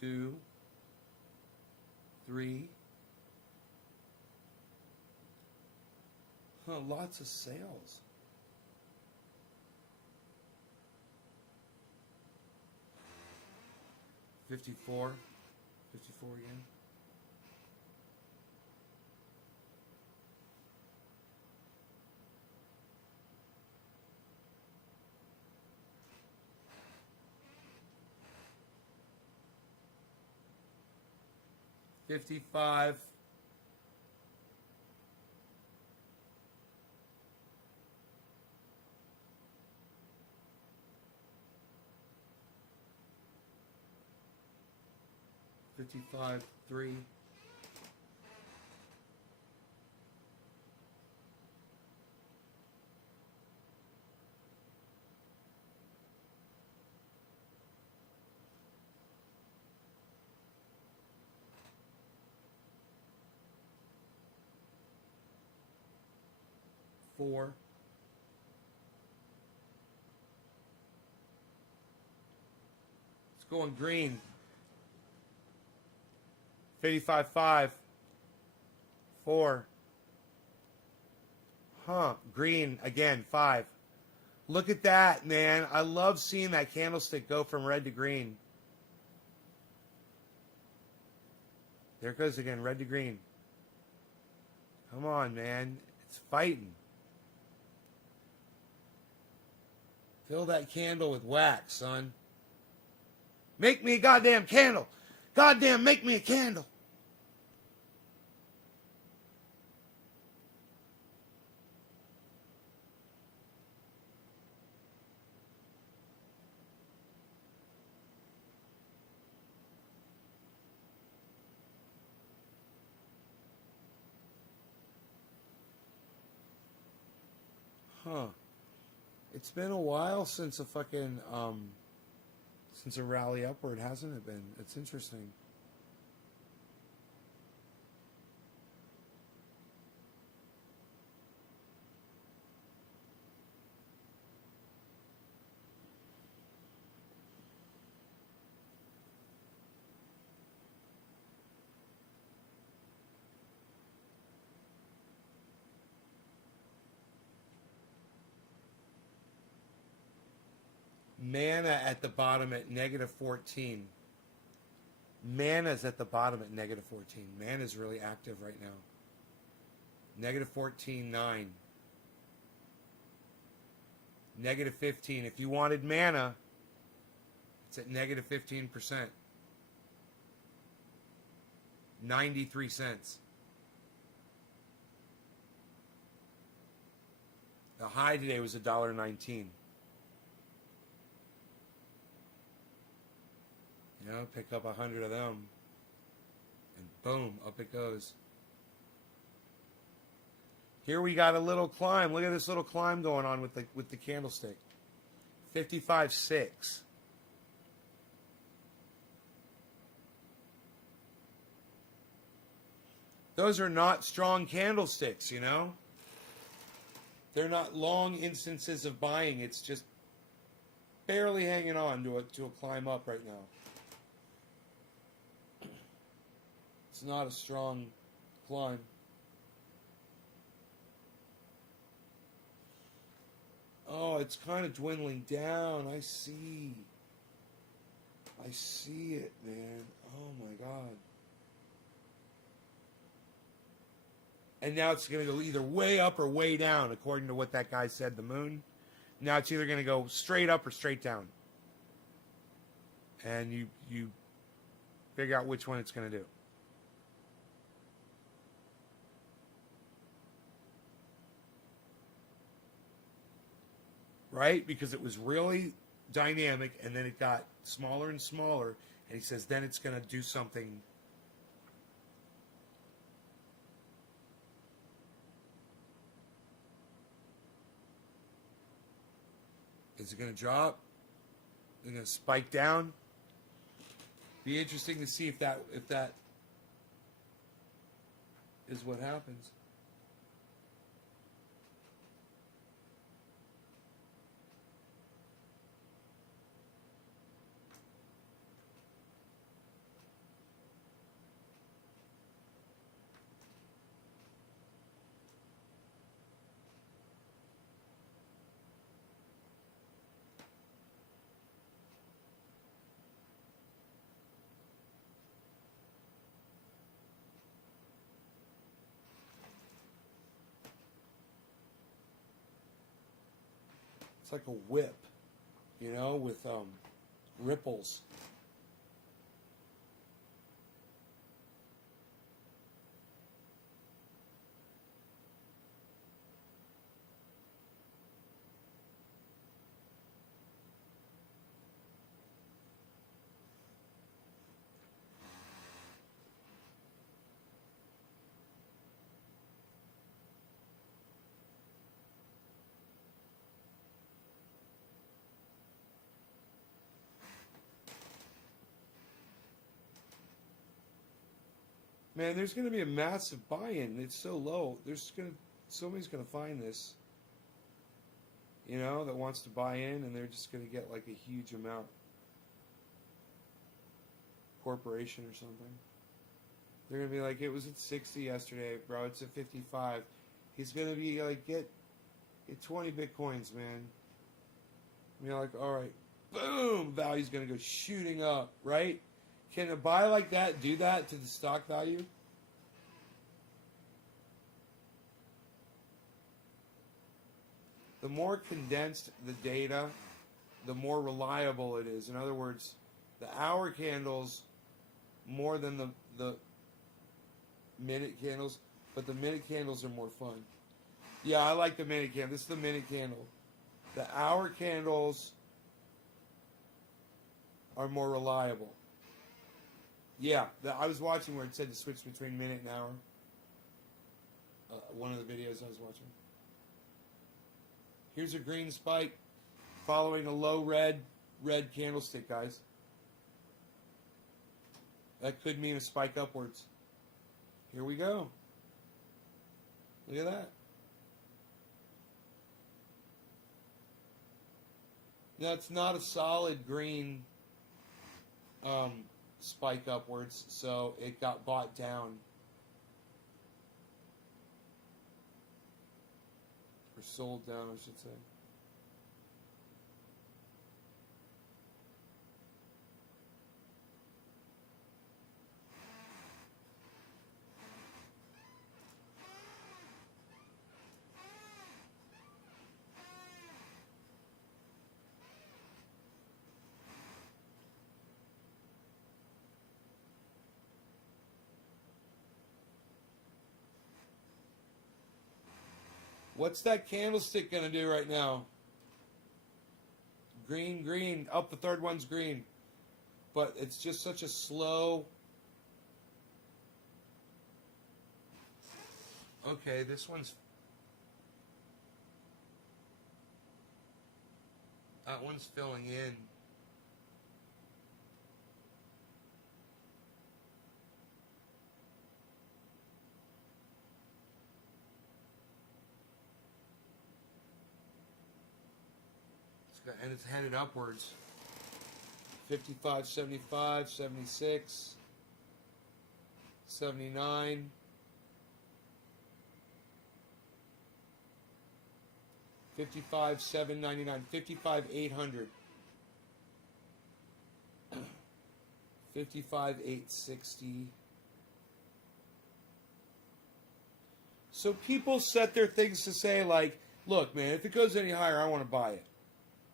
2, 3. Huh, lots of sales. $54 again. $55. $55, 3. $4. It's going green. 55.5. 4. Huh. Green again. 5. Look at that, man. I love seeing that candlestick go from red to green. There it goes again. Red to green. Come on, man. It's fighting. Fill that candle with wax, son. Make me a goddamn candle. Goddamn, make me a candle. Huh. It's been a while since a fucking, since a rally upward, hasn't it been? It's interesting. Mana at the bottom at -14. Mana's at the bottom at -14. Mana's really active right now. -14.9. -15. If you wanted mana, it's at -15%. 93 cents. The high today was $1.19. You know, pick up 100 of them, and boom, up it goes. Here we got a little climb. Look at this little climb going on with the candlestick. 55.6. Those are not strong candlesticks, you know? They're not long instances of buying. It's just barely hanging on to a climb up right now. It's not a strong climb. Oh, it's kind of dwindling down. I see. I see it, man. Oh my God. And now it's going to go either way up or way down, according to what that guy said, the moon. Now it's either going to go straight up or straight down. And you figure out which one it's going to do. Right? Because it was really dynamic, and then it got smaller and smaller. And he says then it's going to do something. Is it going to drop? Is it going to spike down? Be interesting to see if that is what happens. It's like a whip, you know, with ripples. Man, there's going to be a massive buy-in. It's so low. Somebody's going to find this, you know, that wants to buy in, and they're just going to get like a huge amount. Corporation or something. They're going to be like, it was at 60 yesterday, bro. It's at 55. He's going to be like, get 20 Bitcoins, man. And you're like, all right, boom, value's going to go shooting up, right? Can a buy like that do that to the stock value? The more condensed the data, the more reliable it is. In other words, the hour candles more than the minute candles, but the minute candles are more fun. Yeah, I like the minute candle. This is the minute candle. The hour candles are more reliable. Yeah, I was watching where it said to switch between minute and hour. One of the videos I was watching. Here's a green spike following a low red candlestick, guys. That could mean a spike upwards. Here we go. Look at that. That's not a solid green spike upwards, so it got bought down. Or sold down, I should say. What's that candlestick going to do right now? Green, green. Up, the third one's green. But it's just such a slow... Okay, this one's... That one's filling in. And it's headed upwards. 55, 75, 76, 79. 55, 799, 55, 800. 55, 860. So people set their things to say like, look, man, if it goes any higher, I want to buy it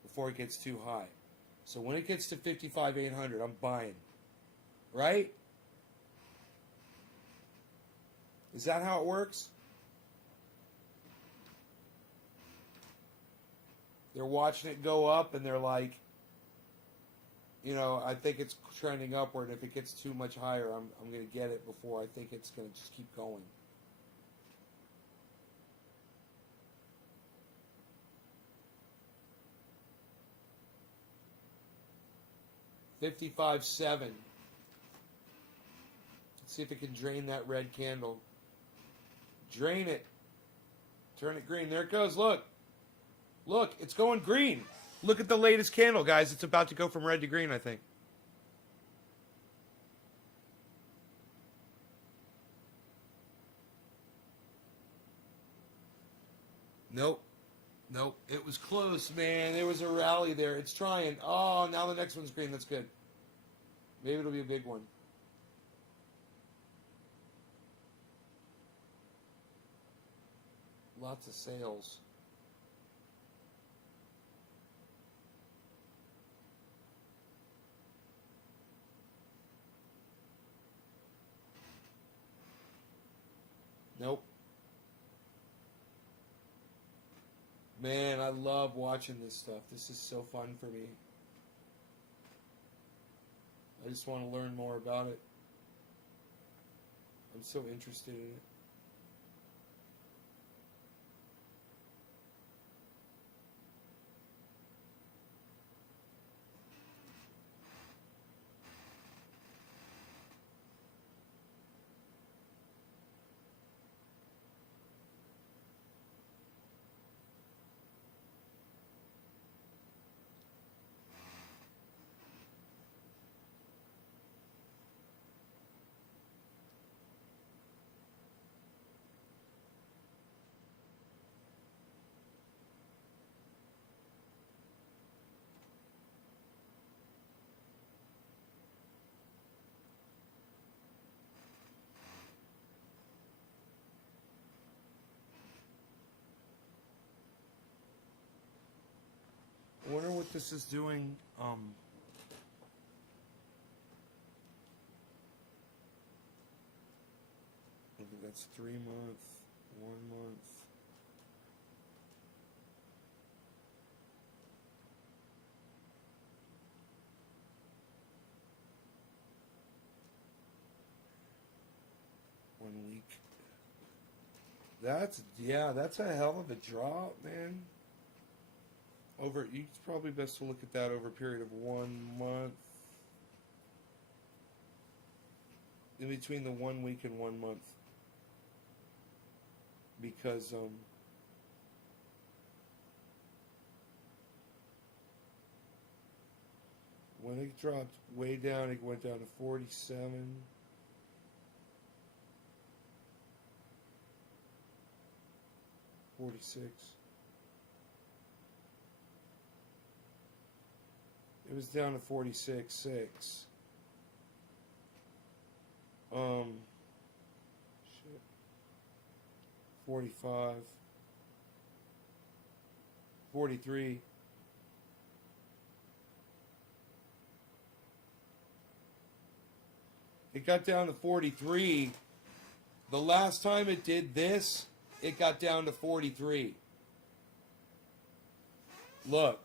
before it gets too high. So when it gets to 55, 800, I'm buying. Right? Is that how it works? They're watching it go up and they're like, you know, I think it's trending upward. If it gets too much higher, I'm going to get it before I think it's going to just keep going. $55.7. Let's see if it can drain that red candle. Drain it. Turn it green. There it goes. Look. Look, it's going green. Look at the latest candle, guys. It's about to go from red to green, I think. Nope. Nope. It was close, man. There was a rally there. It's trying. Oh, now the next one's green. That's good. Maybe it'll be a big one. Lots of sales. Nope. Man, I love watching this stuff. This is so fun for me. I just want to learn more about it. I'm so interested in it. I wonder what this is doing. I think that's 3 months, 1 month. One week. That's a hell of a drop, man. It's probably best to look at that over a period of 1 month. In between the 1 week and 1 month. Because, when it dropped way down, it went down to 47. $46. It was down to 46.6. Shit. 45. 43. It got down to 43. The last time it did this, it got down to 43. Look.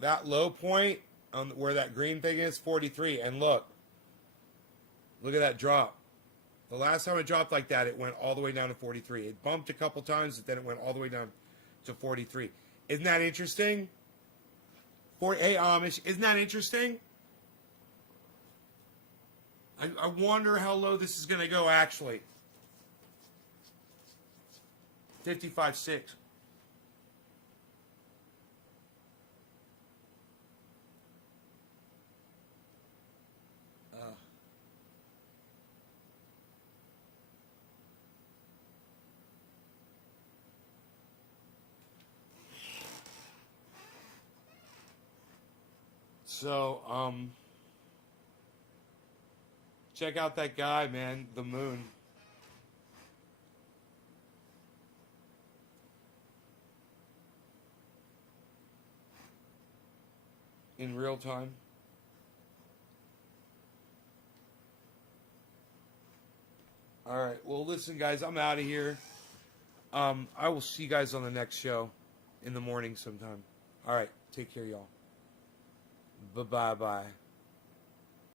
That low point on where that green thing is, 43. And look. Look at that drop. The last time it dropped like that, it went all the way down to 43. It bumped a couple times, but then it went all the way down to 43. Isn't that interesting? Hey, Amish, isn't that interesting? I wonder how low this is going to go, actually. 55.6. So, check out that guy, man, the moon. In real time. All right. Well, listen, guys, I'm out of here. I will see you guys on the next show in the morning sometime. All right. Take care, y'all. Bye-bye.